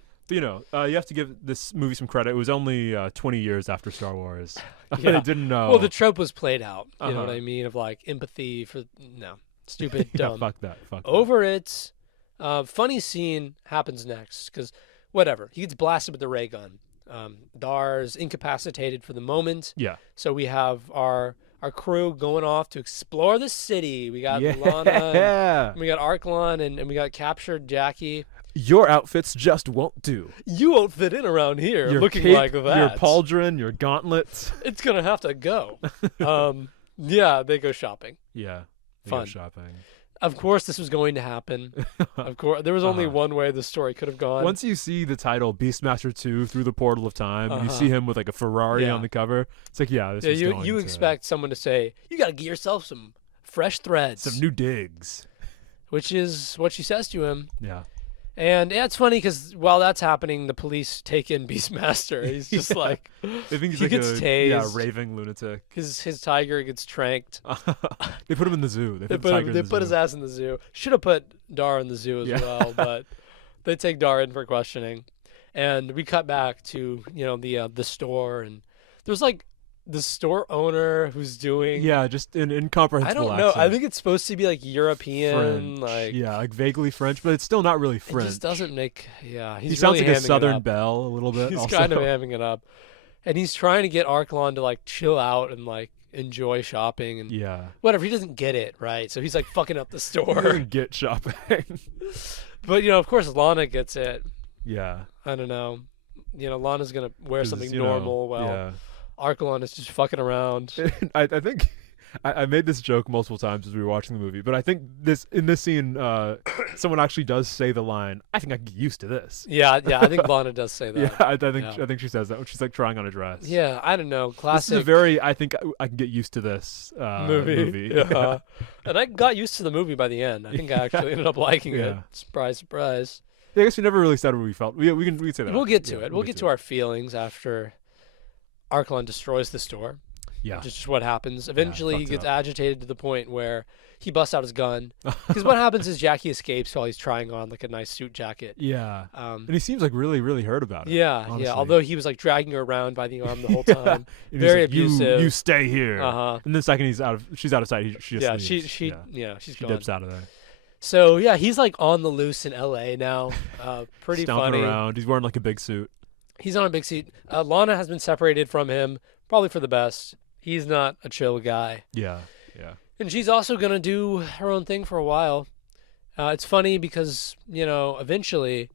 But, you have to give this movie some credit. It was only 20 years after Star Wars. Yeah. They didn't know. Well, the trope was played out. You know Uh-huh. what I mean? Of like empathy for stupid, dumb. Fuck that. Over it. Funny scene happens next because whatever, he gets blasted with the ray gun. Dar's incapacitated for the moment. Yeah. So we have our crew going off to explore the city. We got Yeah. Lana, and we got Arklon, and we got captured Jackie. Your outfits just won't do. You won't fit in around here Your looking cape, like that. Your pauldron, your gauntlets. It's gonna have to go. Yeah, they go shopping. Yeah. They Fun. go shopping. Of course, this was going to happen. Of course, there was only Uh-huh. one way the story could have gone. Once you see the title Beastmaster 2 Through the Portal of Time, and you Uh-huh. see him with like a Ferrari Yeah. on the cover, it's like, this is going you to expect someone to say, "You got to get yourself some fresh threads," some new digs. which is what she says to him. Yeah. And it's funny because while that's happening, the police take in Beastmaster. He's just Yeah. like, They think he's he like gets tased. raving lunatic. his tiger gets tranked. They put him in the zoo. They Put his ass in the zoo. Should have put Dar in the zoo as Yeah. well, but they take Dar in for questioning. And we cut back to the store, and there's like the store owner who's doing. Yeah, just an incomprehensible I don't know. I accent. think it's supposed to be like European, French. like like vaguely French, but it's still not really it French. just doesn't make. Yeah, He he's sounds really like a hamming it Southern up. belle a little bit. He's also. kind of hamming it up, and he's trying to get Arklon to like chill out and like enjoy shopping and Yeah. whatever. He doesn't get it right, so he's like fucking up the He store. doesn't get shopping. But of course, Lana gets it. Yeah. I don't know. Lana's gonna wear 'Cause, something normal. Well, yeah. Arklon is just fucking around. I think I made this joke multiple times as we were watching the movie, but I think in this scene, someone actually does say the line, "I think I can get used to this." Yeah. I think Lana does say that. Yeah, I Yeah. think she says that when she's like trying on a dress. Yeah, I don't know. This Classic is a very I think I can get used to this movie. Yeah. And I got used to the movie by the end. I think I actually ended up liking it. Yeah. Surprise, surprise. I guess we never really said what we felt. We can say that. We'll get to Yeah, it. We'll get to our feelings after Arklon destroys the store. Yeah. Which is just what happens. Eventually, he fucks gets it up. agitated to the point where he busts out his gun. Because what happens is Jackie escapes while he's trying on like a nice suit jacket. Yeah. Um, And he seems like really, really hurt about it. yeah. honestly. Although he was like dragging her around by the arm the whole Yeah. time. And he's Very like, abusive. You stay here. Uh huh. And the second she's out of sight, she just Yeah. leaves. She's she gone. dips out of there. So yeah, he's like on the loose in L.A. now. Pretty Stomping funny. around. He's wearing like a big suit. He's on a big seat. Lana has been separated from him, probably for the best. He's not a chill guy. Yeah. Yeah. And she's also going to do her own thing for a while. It's funny because, eventually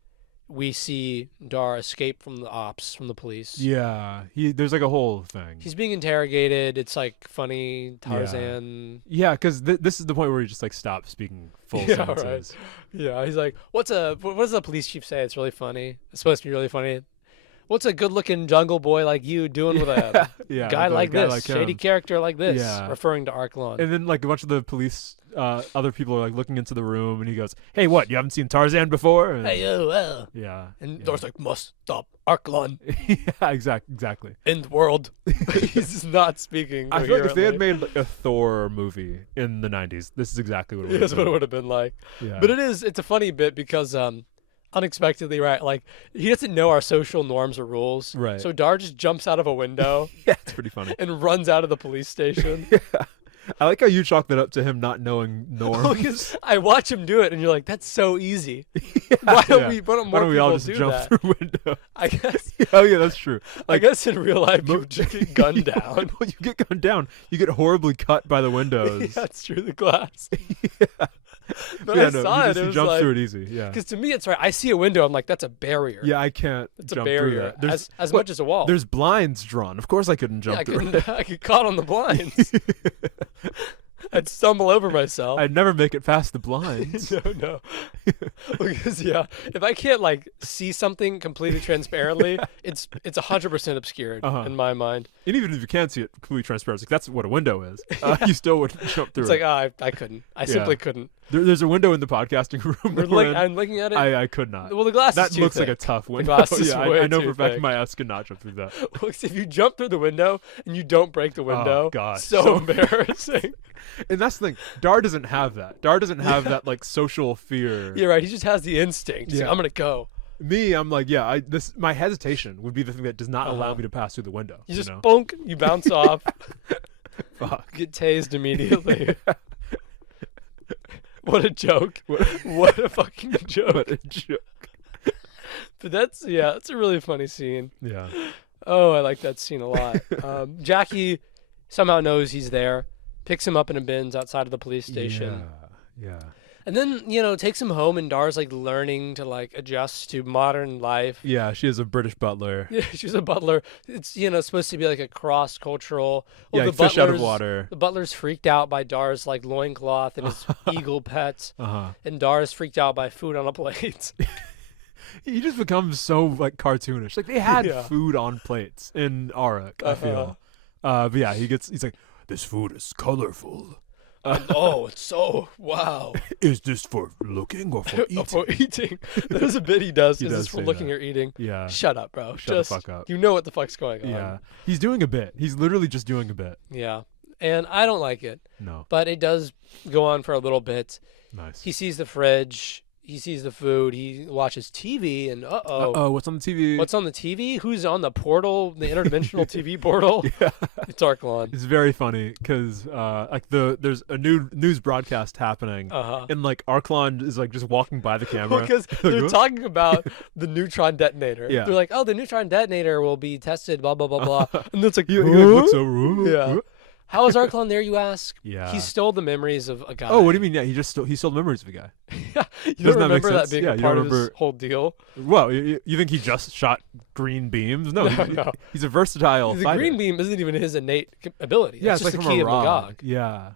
we see Dar escape from the ops, from the police. Yeah. There's like a whole thing. He's being interrogated. It's like funny Tarzan. Yeah, because this is the point where he just like stops speaking full Yeah, sentences. Yeah, he's like, what does the police chief say? It's really funny. It's supposed to be really funny. What's a good-looking jungle boy like you doing with a Yeah, guy like this, like shady him. character like this, Yeah. referring to Arklon? And then like a bunch of the police, other people are like looking into the room, and he goes, "Hey, what? You haven't seen Tarzan before?" And, Hey, yo, yeah. And yeah. Dar's like, must stop Arklon Yeah, exactly. in the world. He's just not speaking. I feel like if they had coherently. made like, a Thor movie in the '90s, this is exactly what it would That's have what it been. would have been like. Yeah. But it's a funny bit because unexpectedly, right? Like he doesn't know our social norms or rules. Right. So Dar just jumps out of a window yeah, it's pretty funny. and runs out of the police station. Yeah. I like how you chalk that up to him not knowing norms. Because I watch him do it, and you're like, "That's so easy. Why don't yeah. Why don't we all people just do jump that?" through windows? I guess. Oh yeah, that's true. I guess in real life, you just get gunned down. When you get gunned down, you get horribly cut by the windows. Yeah, that's true. The glass. yeah. But Yeah, I no, saw he it. just It was jumps like, through it easy. Yeah. because to me, it's right. I see a window. I'm like, that's a barrier. Yeah, I can't It's a jump through barrier. that. There's As what- much as a wall. There's blinds drawn. Of course, I couldn't Yeah, jump I through. couldn't. I get caught on the blinds. I'd stumble over myself. I'd never make it past the blinds. No. Because if I can't like see something completely transparently, it's 100% obscured Uh-huh. in my mind. And even if you can't see it completely transparent, like that's what a window is. You still wouldn't jump through It's it. like I couldn't. I simply couldn't. There's a window in the podcasting room. We're that we're in. I'm looking at it. I could not. Well, the glass That is too looks like a thick. tough window. glass is yeah, way I know too for a fact thick. my ass could not jump through that. Looks if you jump through the window and you don't break the window, God, so so embarrassing. And that's the thing. Dar doesn't have that. Dar doesn't have that like social fear. You're right. He just has the instinct. He's like, Yeah. I'm gonna go. Me, I'm like, yeah. My hesitation would be the thing that does not allow Uh-huh. me to pass through the window. You just know? bonk. You bounce off. Fuck. Get tased immediately. What a joke. What, What a fucking joke. what a joke. But that's a really funny scene. Yeah. Oh, I like that scene a lot. Jackie somehow knows he's there, picks him up in a bins outside of the police station. Yeah. And then, takes him home, and Dar's like learning to like adjust to modern life. Yeah. She is a British butler. Yeah, she's a butler. It's supposed to be like a cross-cultural. Yeah, the fish out of butler's- water. The butler's freaked out by Dar's like loincloth and his eagle pet, Uh-huh. and Dar's freaked out by food on a plate. He just becomes so like cartoonish. Like they had Yeah. food on plates in Arak, I feel. But yeah, he's like, this food is colorful. Oh, it's so wow. Is this for looking or for eating? For eating. There's a bit he does. He Is does this for say looking that. or eating? Yeah. Shut up, bro. Shut the fuck up. You know what the fuck's going on. Yeah. He's doing a bit. He's literally just doing a bit. Yeah. And I don't like it, No. but it does go on for a little bit. Nice. He sees the fridge. He sees the food. He watches TV, and Uh-oh, what's on the TV? what's on the TV? Who's on the portal, the interdimensional TV portal? Yeah. It's Arklon. It's very funny because there's a new news broadcast happening, and like Arklon is like just walking by the camera. Because they're talking about the neutron detonator. Yeah. They're like, oh, the neutron detonator will be tested, blah, blah, blah, blah. And it's like, He like, huh? looks over. Yeah. How is Arklon there, you ask? Yeah. He stole the memories of a guy. Oh, what do you mean? Yeah, he stole memories of a guy. You Doesn't don't that make remember that sense? being Yeah, a you part don't of this remember- whole deal? Well, you think he just shot green beams? No, No. he's a versatile The fighter. green beam isn't even his innate ability. Yeah, That's it's just like the from key a of rod. Magog. Yeah,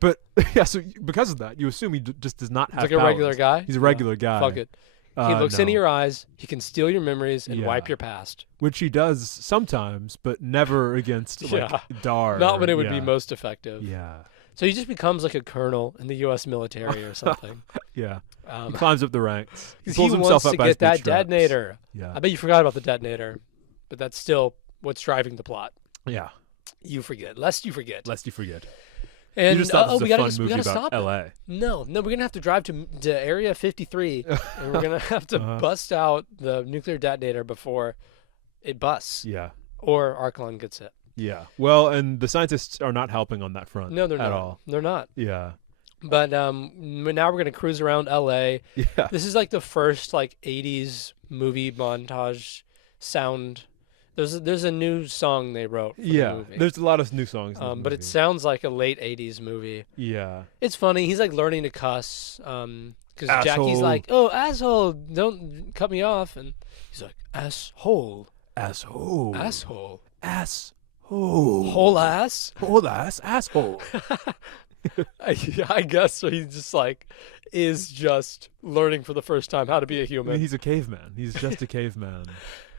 but yeah, so because of that, you assume he just does not have. He's like a regular powers. guy. He's a regular guy. Fuck it. He looks no. into your eyes. He can steal your memories and Yeah. wipe your past. Which he does sometimes, but never against like Yeah. Dar. Not when it would yeah. be most effective. Yeah, So he just becomes like a colonel in the U.S. military or something. yeah. He Um, climbs up the ranks. He 'cause pulls he himself wants up to by his get that bootstraps. detonator. Yeah, I bet you forgot about the detonator, but that's still what's driving the plot. yeah. You forget, lest you forget. Lest you forget. And you just thought this was we a gotta fun we movie gotta about stop it. L.A. No, we're gonna have to drive to Area 53, and we're gonna have to Uh-huh. bust out the nuclear detonator before it busts, Yeah, or Arklon gets it. yeah. Well, and the scientists are not helping on that front. No, they're at not. all. They're not. Yeah. But now we're gonna cruise around L.A. Yeah. This is like the first like '80s movie montage sound. There's a new song they wrote for the Yeah. movie. There's a lot of new songs. In this But it movie. sounds like a late '80s movie. Yeah. It's funny. He's like learning to cuss. Because Jackie's Asshole. like, "Oh, asshole! Don't cut me off," and he's like, "Asshole, Asshole. asshole, Asshole. whole ass." Whole ass. Asshole. I guess so. He just like is just learning for the first time how to be a I human. mean, he's a caveman. He's just a caveman.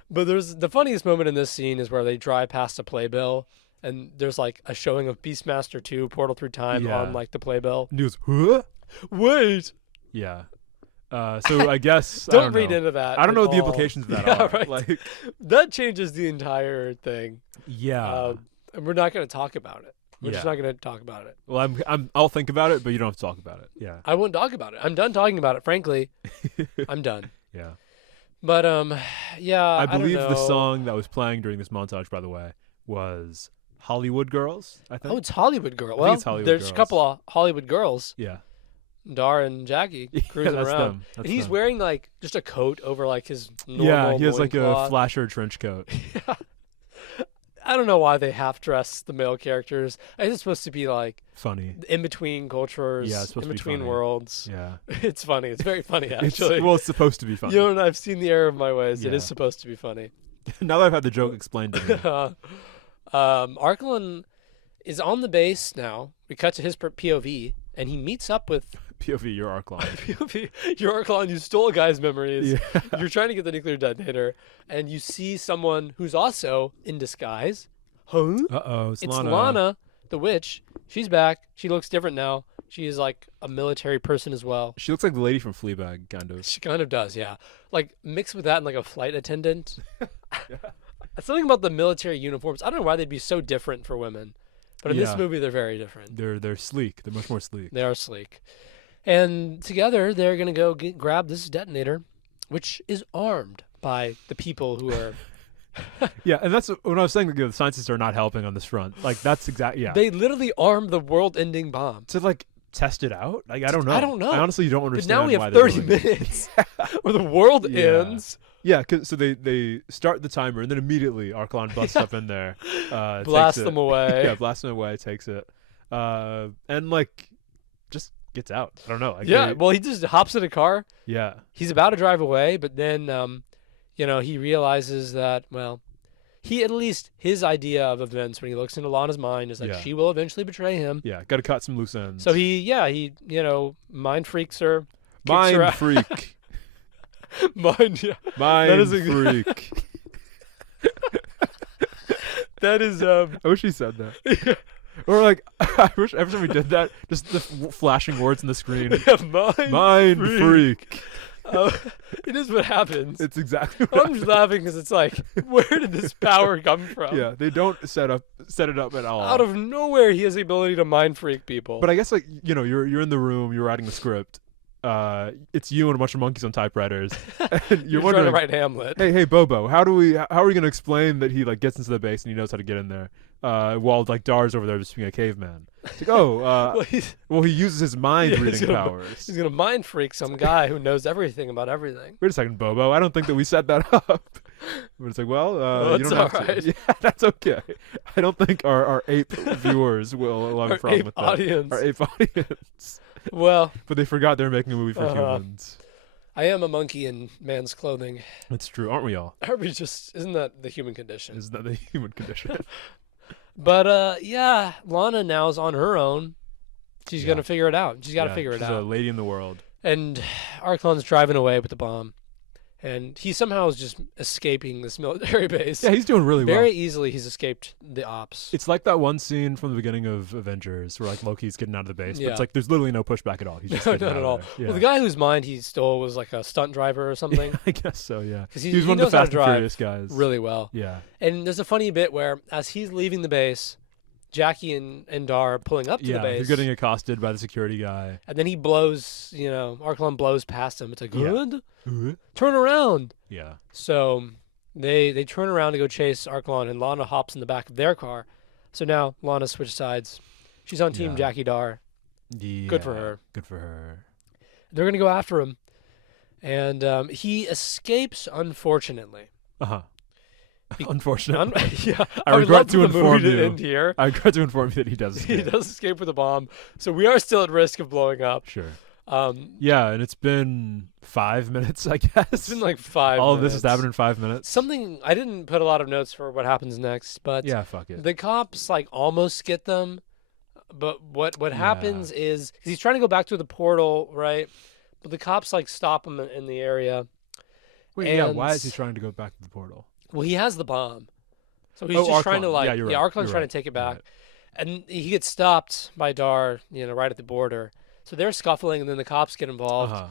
But there's the funniest moment in this scene is where they drive past a playbill, and there's like a showing of Beastmaster 2 Portal Through Time Yeah. on like the playbill. And he goes, huh? Wait, Yeah. So I guess I don't don't read know. into that. I don't at know what the all. implications of that Yeah, are. right. Like, That changes the entire thing. yeah. And we're not going to talk about it. We're just Yeah. not going to talk about it. Well, I'll think about it, but you don't have to talk about it. Yeah. I won't talk about it. I'm done talking about it. Frankly, I'm done. Yeah. But yeah. I don't believe the know. song that was playing during this montage, by the way, was Hollywood Girls. I think. Oh, it's Hollywood Girl. think Well, it's Hollywood there's Girls. a couple of Hollywood girls, Yeah. Dar and Jackie, cruising that's around. them. And That's he's them. wearing like just a coat over like his normal Yeah, he has like a loincloth. flasher trench coat. I don't know why they half dress the male characters. I think it's supposed to be like Funny. in between cultures, Yeah, it's supposed in to be between funny. words. Yeah. It's funny. It's very funny It's, actually. well, it's supposed to be funny. You know, and I've seen the error of my ways. It Yeah. is supposed to be funny. Now that I've had the joke explained to me. Arklon is on the base now. We cut to his POV, and he meets up with POV, your arc line. POV. You're Arklon. You stole a guy's memories. Yeah. You're trying to get the nuclear detonator, and you see someone who's also in disguise. Huh? Uh-oh, It's Lana. Lana, the witch. She's back. She looks different now. She is like a military person as well. She looks like the lady from Fleabag, kind of. She kind of does, yeah. Like mixed with that and like a flight attendant. Something about the military uniforms. I don't know why they'd be so different for women, but in this Yeah. movie they're very different. They're sleek. They're much more sleek. They are sleek, and together they're gonna go grab this detonator, which is armed by the people who are. Yeah, and that's when I was saying that the scientists are not helping on this front. Like that's exactly yeah. They literally armed the world-ending bomb. to like test it out. Like I don't know. I don't know. I honestly don't But understand. now we why have they're 30 doing it. minutes where the world Yeah. ends. Yeah, so they start the timer and then immediately Arklon busts up in there, Blast takes them it. away. Yeah, blast them away, takes it, and like just gets out. I don't know. Like, Yeah, they- well, he just hops in a car. yeah, He's about to drive away, but then, he realizes that, well, at least his idea of events when he looks into Lana's mind is that Yeah. she will eventually betray him. yeah. Got to cut some loose ends. So he mind freaks her. kicks her mind out. freak, Mind, yeah. mind is a- freak. That is, I wish he said that. Or like, I wish every time we did that, just the flashing words on the screen. Mind freak. It is what happens. It's exactly what I'm just laughing because it's like, where did this power come from? Yeah, they don't set it up at all. Out of nowhere, he has the ability to mind freak people. But I guess like you're in the room, you're writing the script. It's you and a bunch of monkeys on typewriters, and you're you're wondering, trying to write Hamlet. hey Bobo, how are we gonna explain that he like gets into the base and he knows how to get in there? While like Dar's over there just being a caveman. It's like, well, he uses his mind Yeah, reading powers. He's gonna mind freak some guy who knows everything about everything. Wait a second, Bobo. I don't think that we set that up. But it's like, well, you it's don't have alright. to. Yeah, that's okay. I don't think our ape viewers will have a Our problem ape with that. audience. Our ape audience. Well, But they forgot they were making a movie for humans. I am a monkey in man's clothing. That's true, aren't we all? Isn't that the human condition? Isn't that the human condition? But yeah, Lana now is on her own. She's Yeah. gonna figure it out. She's got to Yeah, figure it she's out. a lady in the world. And Arklon's driving away with the bomb, and he somehow is just escaping this military base. Yeah, he's doing really well. Very easily, he's escaped the ops. It's like that one scene from the beginning of Avengers where like Loki's getting out of the base, but Yeah. it's like there's literally no pushback at all. He's just No, getting not out at of all. there. Well, Yeah. the guy whose mind he stole was like a stunt driver or something. I guess so, yeah. 'Cause He was he one of knows the how to Fast and drive Furious guys. really well. Yeah. And there's a funny bit where, as he's leaving the base, Jackie and Dar are pulling up to the Yeah, base. you're getting accosted by the security guy. And then he blows, Arklon blows past him. It's like, Yeah. good? Turn around. Yeah. So they turn around to go chase Arklon, and Lana hops in the back of their car. So now Lana switched sides. She's on Team Yeah. Jackie Dar. Yeah. Good for her. Good for her. They're gonna go after him, and he escapes. Unfortunately, Unfortunately. yeah, I would regret love to for the movie inform to you. end here. I regret to inform you that he does He escape. does escape with a bomb, so we are still at risk of blowing up. Sure. Um, Yeah, and it's been 5 minutes, I guess. it's been like 5 All of minutes. this has happened in 5 minutes. Something I didn't put a lot of notes for what happens next, but Yeah, fuck it. the cops like almost get them. But what happens is 'cause he's trying to go back through the portal, right? But the cops like stop him in the area. Wait, yeah, why and- is he trying to go back to the portal? Well, he has the bomb, so he's Oh, just trying to Arklon. like Yeah, you're right. Arklon's You're trying right. to take it You're back, right. and he gets stopped by Dar, right at the border. So they're scuffling, and then the cops get involved. Uh-huh.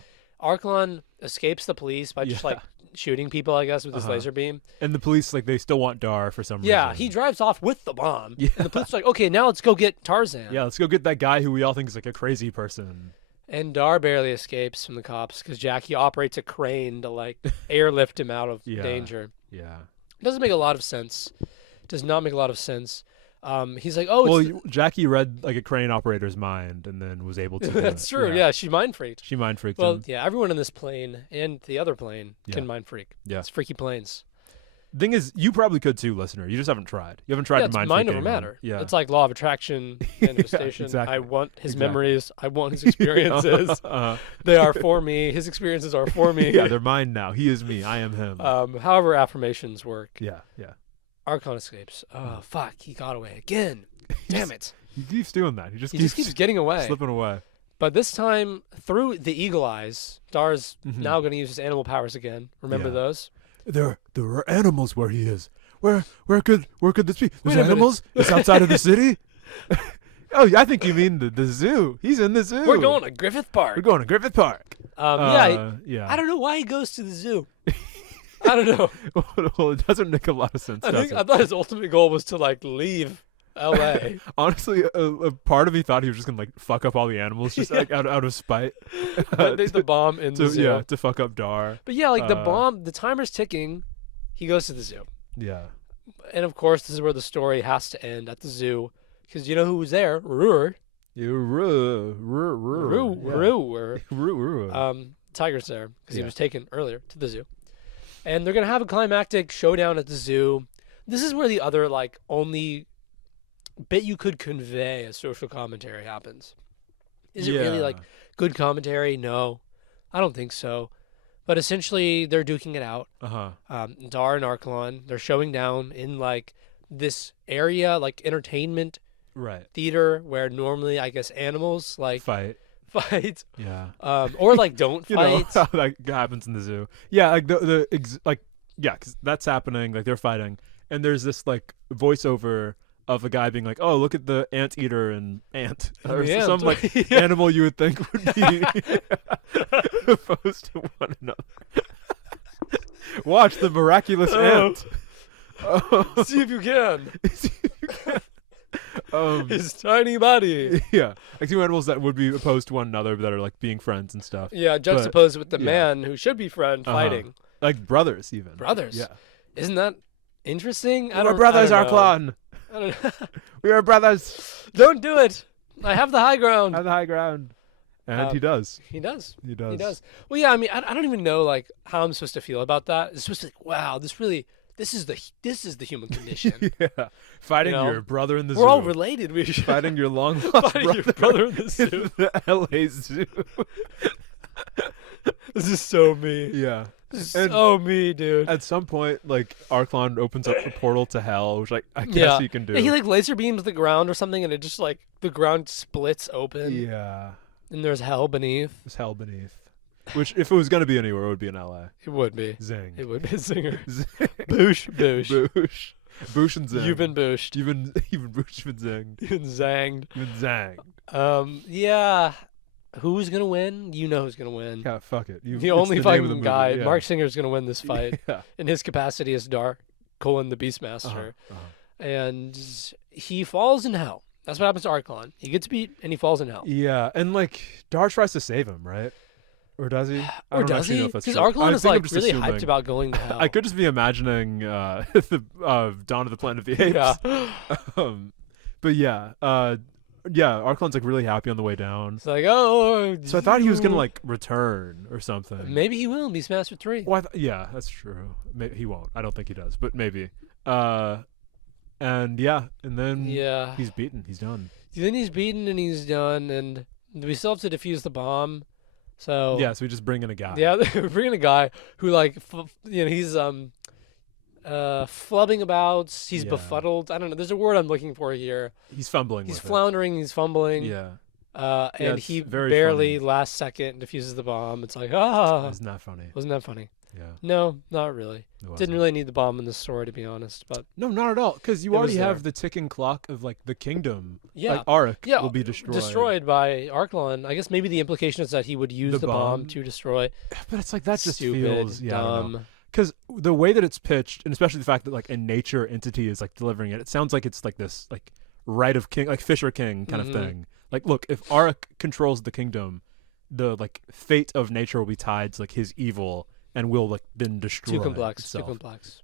Arklon escapes the police by just Yeah. like shooting people, I guess, with his Uh-huh. laser beam. And the police, like, they still want Dar for some Yeah, reason. he drives off with the bomb, Yeah. and the police are like, "Okay, now let's go get Tarzan." Yeah, let's go get that guy who we all think is like a crazy person. And Dar barely escapes from the cops because Jackie operates a crane to like airlift him out of Yeah. danger. Yeah. It doesn't make a lot of sense. Does not make a lot of sense. He's like, "Oh, Well, it's Jackie read like a crane operator's mind and then was able to. do that's it. true. Yeah, she mind freaked." She mind freaked Well, him. yeah, everyone in this plane and the other plane can Yeah. mind freak. Yeah. It's freaky planes. Thing is, you probably could too, listener. You just haven't tried. You haven't tried Yeah, to it's mind mind freak over anyone. matter. Yeah. It's like law of attraction, manifestation. exactly. I want his Exactly. memories. I want his experiences. Uh-huh. They are for me. His experiences are for me. Yeah, they're mine now. He is me. I am him. However affirmations work. yeah, yeah. Archon escapes. Oh, fuck. He got away again. Damn it. He keeps doing that. He just He just keeps getting away. slipping away. But this time, through the eagle eyes, Dar's Mhm. now going to use his animal powers again. Remember Yeah. those? There are animals where he is. Where could this be? Wait There's a minute. animals. It's outside of the city. Oh, I think you mean the zoo. He's in the zoo. We're going to Griffith Park. We're going to Griffith Park. Yeah, I don't know why he goes to the zoo. I don't know. Well, it doesn't make a lot of sense. I does I it? thought his ultimate goal was to like leave L.A. Honestly, a part of me thought he was just gonna like fuck up all the animals, just like out of spite. There's the bomb in the zoo. Yeah, to fuck up Dar. But yeah, like the Uh, bomb, the timer's ticking. He goes to the zoo, Yeah. and of course, this is where the story has to end at the zoo, because you know who was there? Roar. Tiger's there because he Yeah. was taken earlier to the zoo, and they're gonna have a climactic showdown at the zoo. This is where the other like only bit you could convey as social commentary happens. Is it really like good commentary? No, I don't think so. But essentially, they're duking it out. Dar and Arklon, they're showing down in like this area, like entertainment Right. theater, where normally I guess animals like Fight. fight, Yeah. or like don't You know fight. how that happens in the zoo. Yeah, like because that's happening. Like they're fighting, and there's this like voiceover of a guy being like, "Oh, look at the anteater and ant," or The some ant. like Yeah. animal you would think would be opposed to one another. Watch the miraculous Oh. ant. Oh. See if you can. Um, His tiny body. yeah, like two animals that would be opposed to one another, but that are like being friends and stuff, Yeah, juxtaposed with the yeah. man who should be friend Uh-huh. fighting. like brothers even. Brothers. Yeah, Isn't that interesting? we're brothers, I don't know. Arklon. I don't know. We are brothers. Don't do it. I have the high ground. On the high ground. And he does. He does. He does. He does. Well, yeah. I mean, I don't even know like how I'm supposed to feel about that. It's supposed to be like, wow, this is the human condition. Yeah. Fighting You know, your brother in the zoo. We're all related. We should Fighting your long lost fighting your brother in the zoo. the LA zoo. This is so me. Yeah. This is And- so me, dude. At some point, like Arklon opens up the portal to hell, which like I guess Yeah. he can do. Yeah, he like laser beams the ground or something, and it just like the ground splits open, Yeah. and there's hell beneath. There's hell beneath. Which, if it was gonna be anywhere, it would be in LA. It would be. Zing. It would be a singer. Zing. Boosh, boosh. Boosh. Boosh and zing. You've been booshed. You've been boosh, you've been zinged. You've been zanged. You've been zanged. Yeah. Who's gonna win? You know who's gonna win. Yeah, fuck it. The It's only name of the fucking movie, guy. yeah. Marc Singer's gonna win this fight Yeah. in his capacity as Dark, the Beastmaster, Uh-huh. and he falls in hell. That's what happens to Arklon. He gets beat and he falls in hell. Yeah, and like Dar tries to save him, right? Or does he? I Or don't does actually he? know if that's Because true. Arklon I is think I'm like just really assuming. hyped about going to hell. I could just be imagining the Dawn of the Planet of the Apes. Yeah. But yeah, Arklon's like really happy on the way down. It's like, oh. So I thought he was gonna like return or something. Maybe he will in Beastmaster 3. Well, yeah, that's true. He won't. I don't think he does, but maybe. And then he's beaten. He's done. Then he's beaten and he's done, and we still have to defuse the bomb. So so we just bring in a guy. Yeah, we're bringing a guy who like he's flubbing about. He's befuddled. I don't know. There's a word I'm looking for here. He's fumbling. He's floundering. He's fumbling. Yeah. And he barely funny. last second defuses the bomb. It's like, Isn't that funny? Wasn't that funny? Yeah. No, not really. Didn't really need the bomb in this story, to be honest. But no, not at all. Because you already have the ticking clock of like the kingdom. Yeah. Like Arik will be destroyed. Destroyed by Arklon. I guess maybe the implication is that he would use the bomb to destroy. But it's like that just Stupid, feels dumb. Because the way that it's pitched, and especially the fact that like a nature entity is like delivering it sounds like it's like this like right of king, like Fisher King kind of thing. Like, look, if Arik controls the kingdom, the like fate of nature will be tied to like his evil and will like then destroy itself. Too complex.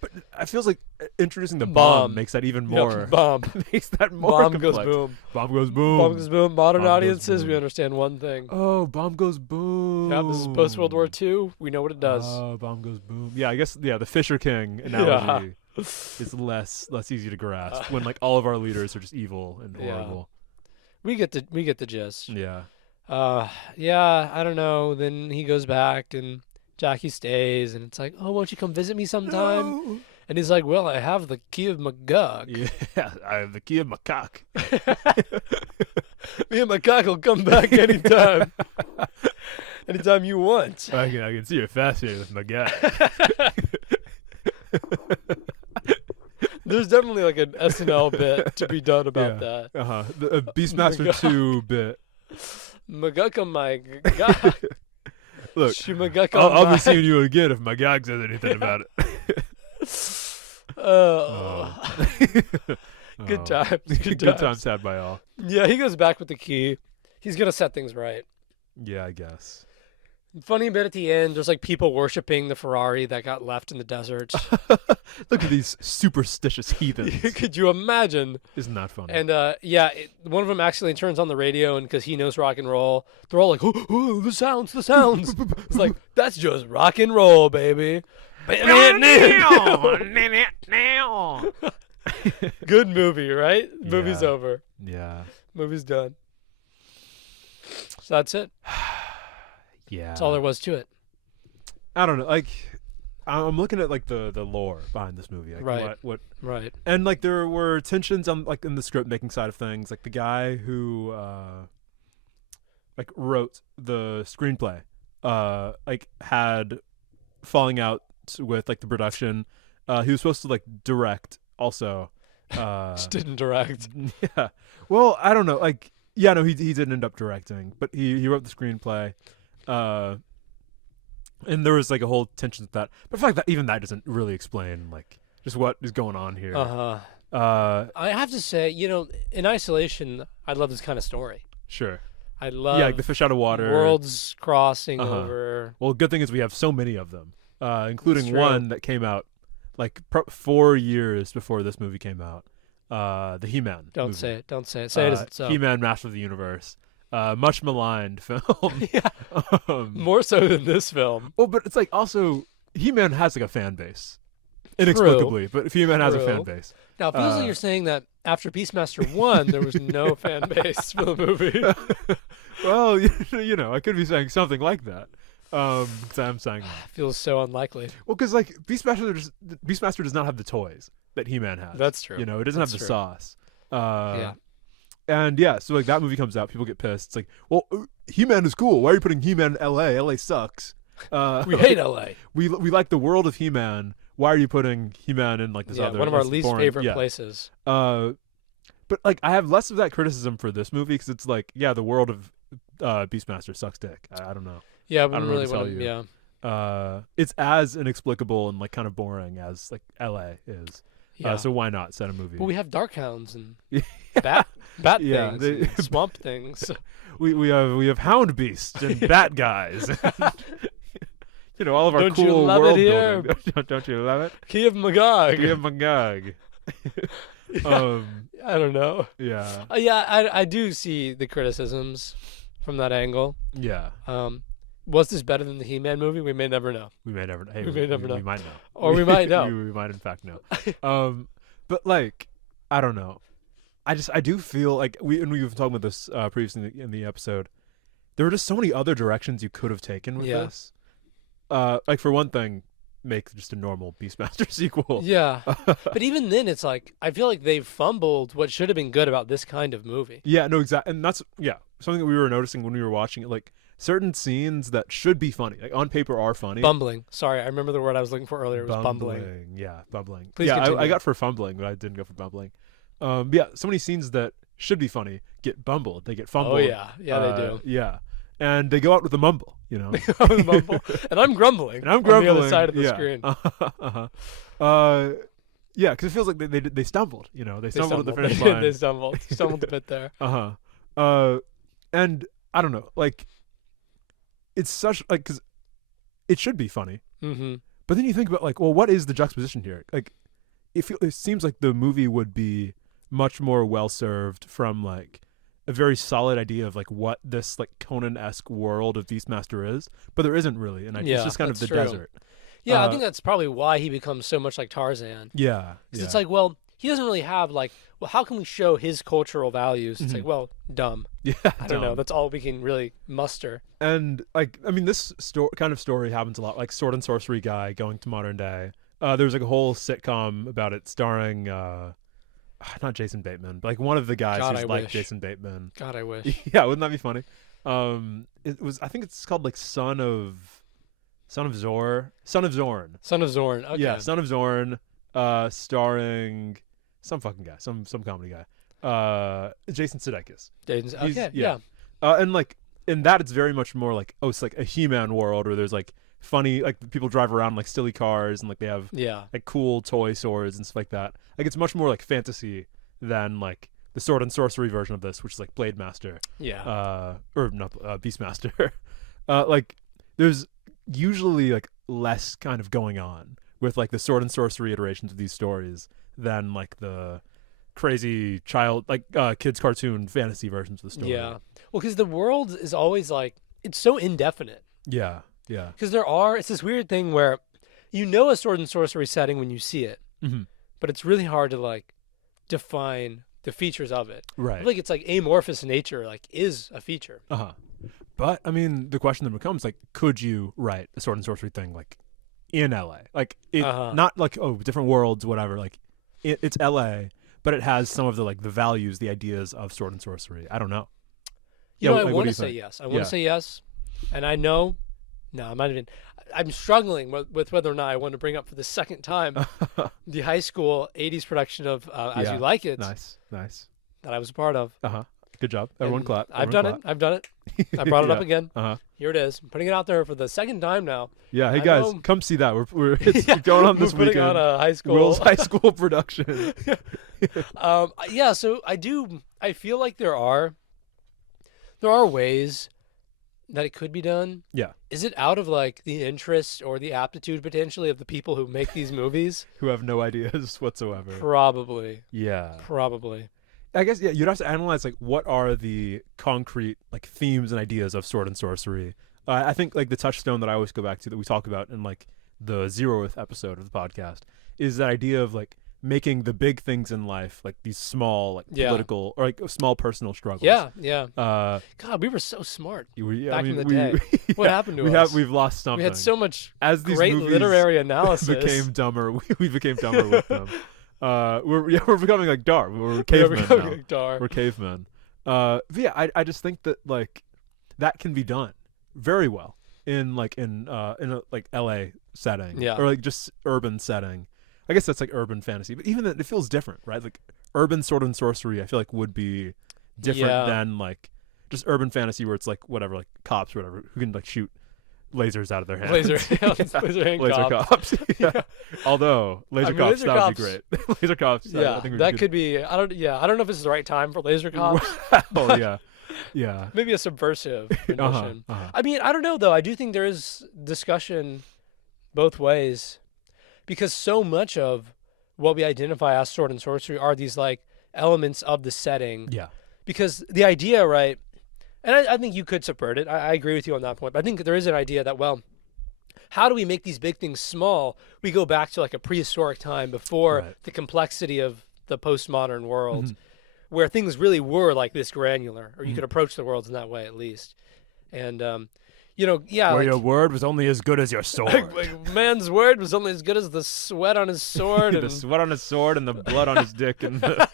But it feels like introducing the bomb makes that even more. Bomb makes that more bomb complex. goes boom. Bomb goes boom. Bomb goes boom. Modern Bomb audiences, goes we understand one thing. Oh, bomb goes boom. Yeah, this is post World War II. We know what it does. Oh, bomb goes boom. Yeah, I guess the Fisher King analogy is less easy to grasp when like all of our leaders are just evil and horrible. We get the gist. Yeah. I don't know. Then he goes back and Jackie stays, and it's like, oh, won't you come visit me sometime? No. And he's like, well, I have the key of Magog. Yeah, I have the key of my cock. Me and my cock will come back anytime. Anytime you want. I can see you're fascinated with my guy. There's definitely like an SNL bit to be done about that. The Beastmaster 2 bit. Magog my God. Look, I'll be seeing you again if my gag says anything about it. Good times. Good times had by all. Yeah, he goes back with the key. He's gonna set things right. Yeah, I guess. Funny bit at the end. There's like people worshiping the Ferrari that got left in the desert. Look at these superstitious heathens. Could you imagine? Isn't that funny? And one of them accidentally turns on the radio, and because he knows rock and roll, they're all like, oh, the sounds. It's like, that's just rock and roll, baby. Good movie, right? Yeah. Movie's over. Yeah. Movie's done. So that's it. Yeah. That's all there was to it. I don't know. Like, I'm looking at like the lore behind this movie. Like, right. What? Right. And like there were tensions on like in the script making side of things. Like the guy who like wrote the screenplay like had falling out with like the production. He was supposed to like direct also. Just didn't direct. Yeah. Well, I don't know. Like, yeah, no, he didn't end up directing, but he wrote the screenplay. And there was like a whole tension with that. But I feel like that even that doesn't really explain like just what is going on here. I have to say, in isolation, I love this kind of story. Sure. I love like the fish out of water. Worlds crossing over. Well, good thing is we have so many of them, including one that came out like 4 years before this movie came out. The He-Man. Don't movie. say it. Don't say it. Say it as it's so. He-Man, Master of the Universe. Much maligned film. Yeah. More so than this film. Well, but it's like also He-Man has like a fan base, inexplicably. But He-Man has a fan base. Now it feels like you're saying that after Beastmaster 1, there was no fan base for the movie. Well, I could be saying something like that. Because I'm saying that. Feels so unlikely. Well, because like Beastmaster does not have the toys that He-Man has. That's true. It doesn't have the sauce. Yeah. And so like that movie comes out, people get pissed. It's like, well, He-Man is cool. Why are you putting He-Man in L.A.? L.A. sucks. We hate L.A. We like the world of He-Man. Why are you putting He-Man in like this other? One of our least favorite places. But like I have less of that criticism for this movie because it's like, the world of Beastmaster sucks dick. I don't know. Yeah, I don't really want to tell you. Yeah. It's as inexplicable and like kind of boring as like L.A. is. Yeah. So why not set a movie? But we have dark hounds and bat things, and swamp things. We have hound beasts and bat guys. All of our Don't cool you love world it here? building. Don't you love it? Key of Magog. Key of Magog. I don't know. Yeah. Yeah, I do see the criticisms from that angle. Yeah. Was this better than the He-Man movie? We may never know. We may never. Hey, We may never know. We might know. Or we might know. we might in fact know. But like, I don't know. I do feel like we were talking about this previously in the episode. There were just so many other directions you could have taken with this. Like for one thing, make just a normal Beastmaster sequel. Yeah. But even then, it's like, I feel like they've fumbled what should have been good about this kind of movie. Yeah, no, exactly. And that's, something that we were noticing when we were watching it. Like, certain scenes that should be funny, like on paper are funny. Bumbling. Sorry, I remember the word I was looking for earlier. It was bumbling. Yeah, bumbling. Please continue. I got for fumbling, but I didn't go for bumbling. Yeah, so many scenes that should be funny get bumbled. They get fumbled. Oh, yeah. Yeah, they do. Yeah. And they go out with a mumble, you know. Mumble. And I'm grumbling. And I'm grumbling. On the other side of the screen. Yeah, because it feels like they stumbled, you know. They stumbled at the finish line. They stumbled. Stumbled a bit there. And I don't know, like, it's such, like, because it should be funny. Mm-hmm. But then you think about, like, well, what is the juxtaposition here? Like, it seems like the movie would be much more well-served from, like, a very solid idea of, like, what this, like, Conan-esque world of Beastmaster is. But there isn't really an idea. It's just kind of the desert. Yeah, I think that's probably why he becomes so much like Tarzan. Yeah. Because it's like, well, he doesn't really have, like, well, how can we show his cultural values? It's like, well, dumb. Yeah, I don't know. That's all we can really muster. And, like, I mean, this kind of story happens a lot. Like, Sword and Sorcery guy going to modern day. There's, like, a whole sitcom about it starring, not Jason Bateman, but, like, one of the guys who's like Jason Bateman. God, I wish. Yeah, wouldn't that be funny? It was, I think it's called, like, Son of Zorn. Son of Zorn. Okay. Yeah, Son of Zorn, starring some fucking guy, some comedy guy. Jason Sudeikis. Okay, yeah. And like in that, it's very much more like, it's like a He-Man world where there's like funny, like people drive around like silly cars and like they have like cool toy swords and stuff like that. Like it's much more like fantasy than like the Sword and Sorcery version of this, which is like Blade Master. Yeah. Or not Beastmaster. Like there's usually like less kind of going on with like the Sword and Sorcery iterations of these stories than like the crazy child, like kids cartoon fantasy versions of the story. Yeah. Well, because the world is always like, it's so indefinite. Yeah. Because it's this weird thing where you know a Sword and Sorcery setting when you see it, but it's really hard to like define the features of it. Right. I feel like it's like amorphous nature, like is a feature. But I mean, the question then becomes like, could you write a Sword and Sorcery thing like in LA? Like it, not like different worlds, whatever. Like it's LA, but it has some of the like the values, the ideas of Sword and Sorcery. I don't know. I want to say yes. I want to say yes, and I know. No, I'm not even. I'm struggling with whether or not I want to bring up for the second time the high school '80s production of As You Like It. Nice. That I was a part of. Good job. Everyone clap. I've done it. I brought it up again. Here it is. I'm putting it out there for the second time now. Yeah. Hey guys, come see that. It's going on this weekend. We're putting on a high school. Will's high school production. Yeah. So I feel like there are ways that it could be done. Yeah. Is it out of like the interest or the aptitude potentially of the people who make these movies? Who have no ideas whatsoever. Probably. Yeah. Probably. I guess, you'd have to analyze, like, what are the concrete, like, themes and ideas of Sword and Sorcery. I think, like, the touchstone that I always go back to that we talk about in, like, the 0th episode of the podcast is that idea of, like, making the big things in life, like, these small, like, political or, like, small personal struggles. Yeah. God, we were so smart back in the day. What happened to us? We've lost something. We had so much as these great movies literary analysis. became dumber. We became dumber with them. We're becoming like Dar. We're cavemen now. Like Dar. We're cavemen. But yeah, I just think that like that can be done very well in a like LA setting, or like just urban setting. I guess that's like urban fantasy, but even that it feels different, right? Like urban Sword and Sorcery, I feel like would be different than like just urban fantasy where it's like whatever, like cops or whatever who can like shoot lasers out of their hands. Laser cops. Yeah. Although laser cops, that would be great. Laser cops. Yeah, I think that could be. I don't know if this is the right time for laser cops. Oh yeah. Maybe a subversive rendition. I mean, I don't know though. I do think there is discussion both ways, because so much of what we identify as sword and sorcery are these like elements of the setting. Yeah. Because the idea, right, and I think you could subvert it. I agree with you on that point. But I think there is an idea that, well, how do we make these big things small? We go back to like a prehistoric time before the complexity of the postmodern world, where things really were like this granular, or you could approach the world in that way at least. And, you know, yeah. Where like, your word was only as good as your sword. like man's word was only as good as the sweat on his sword. The and sweat on his sword and the blood on his dick. And the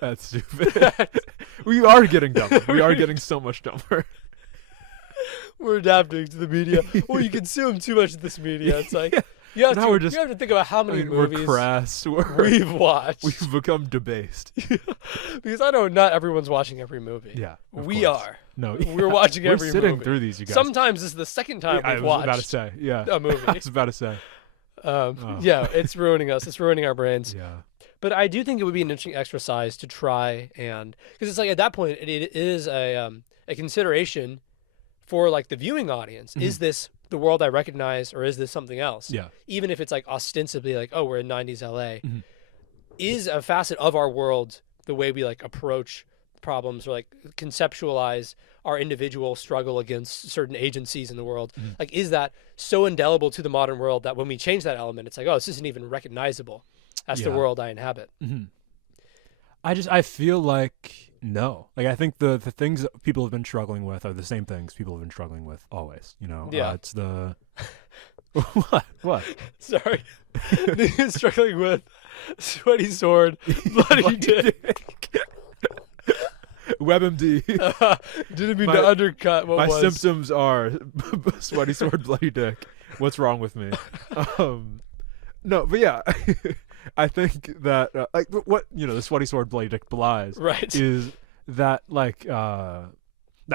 That's stupid. We are getting dumber. We are getting so much dumber. We're adapting to the media. Well, you consume too much of this media. It's like you have, Now to, you have to think about how many we're movies crass. we've watched. We've become debased. Because I know not everyone's watching every movie. Yeah, of We course. are. No, We're watching we're every sitting movie. through these, you guys. Sometimes this is the second time I we've was watched about to say, yeah. a movie. I was about to say. Yeah, it's ruining us. It's ruining our brains. Yeah. But I do think it would be an interesting exercise to try and because it's like at that point it is a consideration for like the viewing audience. Is this the world I recognize or is this something else? Yeah. Even if it's like ostensibly like, oh, we're in 90s LA, is a facet of our world the way we like approach problems or like conceptualize our individual struggle against certain agencies in the world. Like, is that so indelible to the modern world that when we change that element, it's like, oh, this isn't even recognizable as the world I inhabit. I feel like no. Like I think the things that people have been struggling with are the same things people have been struggling with always. You know, Yeah. it's the what? Sorry. Struggling with sweaty sword, bloody dick. WebMD. Didn't mean to undercut what My was. symptoms are sweaty sword, bloody dick. What's wrong with me? No, but yeah, I think that like what the sweaty sword, bloody dick belies Right. is that like that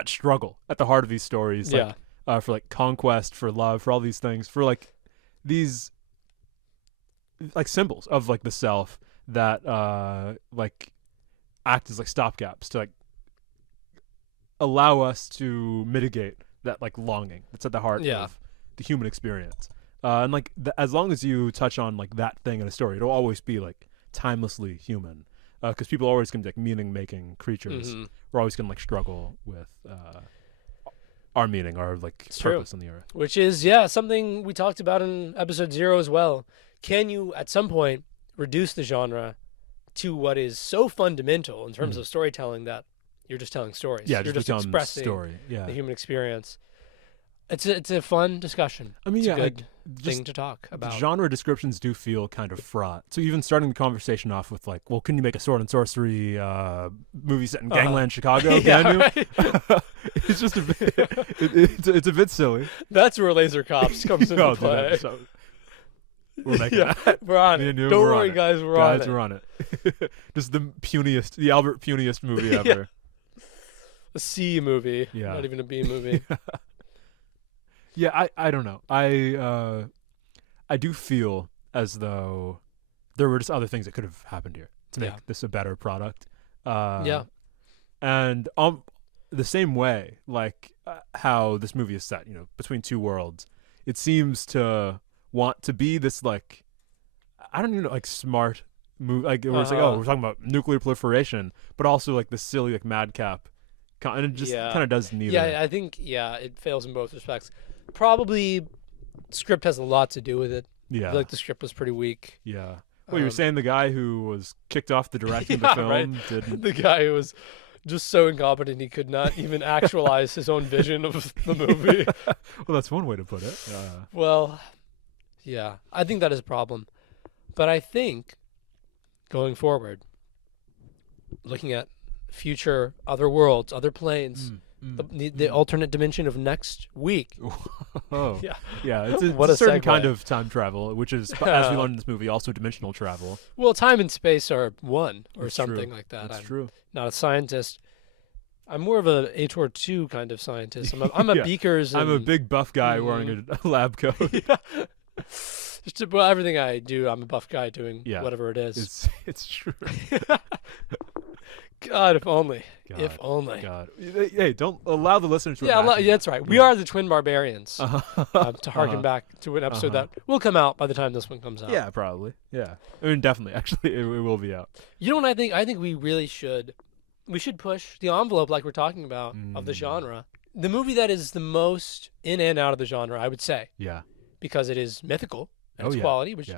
struggle at the heart of these stories. Like, for like conquest, for love, for all these things, for like these like symbols of like the self that like act as like stopgaps to like allow us to mitigate that like longing that's at the heart of the human experience. And like as long as you touch on like that thing in a story, it'll always be like timelessly human. Because people are always gonna be like meaning-making creatures. We're always gonna like struggle with our meaning, our like purpose on the earth. Which is something we talked about in episode 0 as well. Can you at some point reduce the genre to what is so fundamental in terms of storytelling that you're just telling stories? Yeah, you're just becomes expressing story. Yeah, the human experience. It's a fun discussion. I mean, it's yeah, a good just thing to talk about. Genre descriptions do feel kind of fraught. So even starting the conversation off with like, well, can you make a sword and sorcery movie set in Gangland, Chicago? Can you? Right. It's just a bit. It's a bit silly. That's where Laser Cops comes into play. So we're making that. We're on Me it. and you, Don't we're worry, on it. guys. We're on it. Guys, we're on it. Just the Albert puniest movie ever. A C movie. Yeah. Not even a B movie. Yeah, I don't know. I do feel as though there were just other things that could have happened here to make this a better product. And the same way, like how this movie is set, between two worlds, it seems to want to be this like, I don't even know, like smart movie. Like where it's like, oh, we're talking about nuclear proliferation, but also like this silly like madcap, and it just kind of does neither. Yeah, I think it fails in both respects. Probably script has a lot to do with it. Yeah. I feel like the script was pretty weak. Yeah. Well, you were saying the guy who was kicked off the directing of the film right. didn't. The guy who was just so incompetent he could not even actualize his own vision of the movie. Well, that's one way to put it. Well, yeah, I think that is a problem. But I think going forward, looking at future other worlds, other planes, the alternate dimension of next week. Oh, Yeah. Yeah, it's a, What it's a a certain segue. kind of time travel, which is, as we learned in this movie, also dimensional travel. Well, time and space are one or That's something true. like that. That's I'm true. not a scientist. I'm more of a Ator 2 kind of scientist. I'm a Yeah. Beakers. I'm a and- big buff guy wearing a lab coat. Well, everything I do, I'm a buff guy doing Yeah. whatever it is. It's true. God, if only. God. If only. God. Hey, don't allow the listeners to Yeah, imagine. yeah, that's right. We are the Twin Barbarians. To harken back to an episode Uh-huh. that will come out by the time this one comes out. Yeah, probably. Yeah. I mean, definitely. Actually, it will be out. You know what I think? I think we really should. We should push the envelope like we're talking about of the genre. The movie that is the most in and out of the genre, I would say, Yeah. because it is mythical in its yeah. quality, which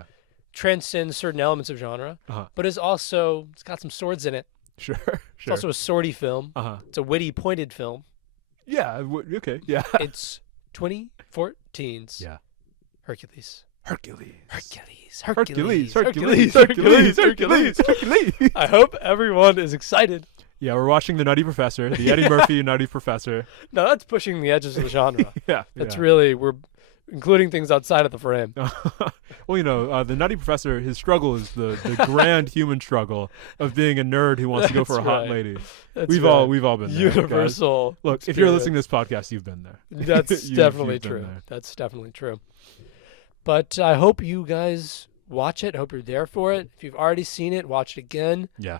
transcends certain elements of genre, but it's got some swords in it. Sure. It's also a swordy film. It's a witty, pointed film. Yeah. Okay. Yeah. It's 2014's Yeah. Hercules. Hercules. I hope everyone is excited. Yeah, we're watching The Nutty Professor, the Eddie Murphy Nutty Professor. No, that's pushing the edges of the genre. Yeah. That's really, we're including things outside of the frame. Well, the Nutty Professor, his struggle is the grand human struggle of being a nerd who wants to go for a hot lady. We've all been there. Universal. Guys. Look, if you're listening to this podcast, you've been there. That's definitely you've been true. there. That's definitely true. But I hope you guys watch it. I hope you're there for it. If you've already seen it, watch it again. Yeah.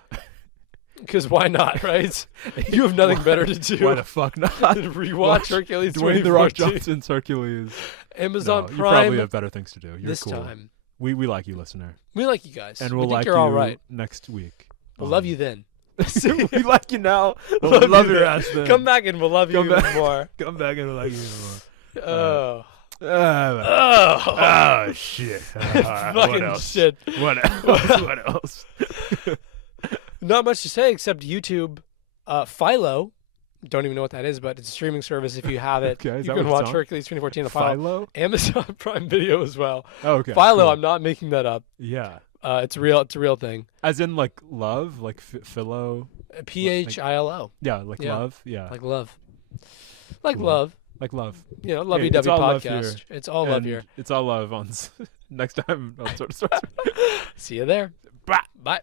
Because why not, right? You have nothing better to do. Why the fuck not? Rewatch Hercules Dwayne The Rock 2014. Johnson's Hercules. Amazon You Prime. probably have better things to do. You're this cool. time. We like you, listener. We like you guys. And we we'll think like you're you all right. next week. We'll love you then. We like you now. We'll love your ass then. Come back and we'll love you even more. Come back and we'll like you more. Oh. Oh shit! What Fucking else? shit. What else? What else? Not much to say except YouTube. Philo. Don't even know what that is, but it's a streaming service. If you have it, Okay, is you that can what watch it's on? Hercules 2014 on Philo. Philo? Amazon Prime Video as well. Oh, okay. Philo, cool. I'm not making that up. Yeah. It's real. It's a real thing. As in like love, like philo. PHILO. Yeah, like Yeah. love. Yeah. Like love. Like Cool. love. Like love. You know, Hey, lovey it's dovey all love podcast. here. It's all love And here. It's all love on next time on Sorta Sorcery. See you there. Bye. Bye.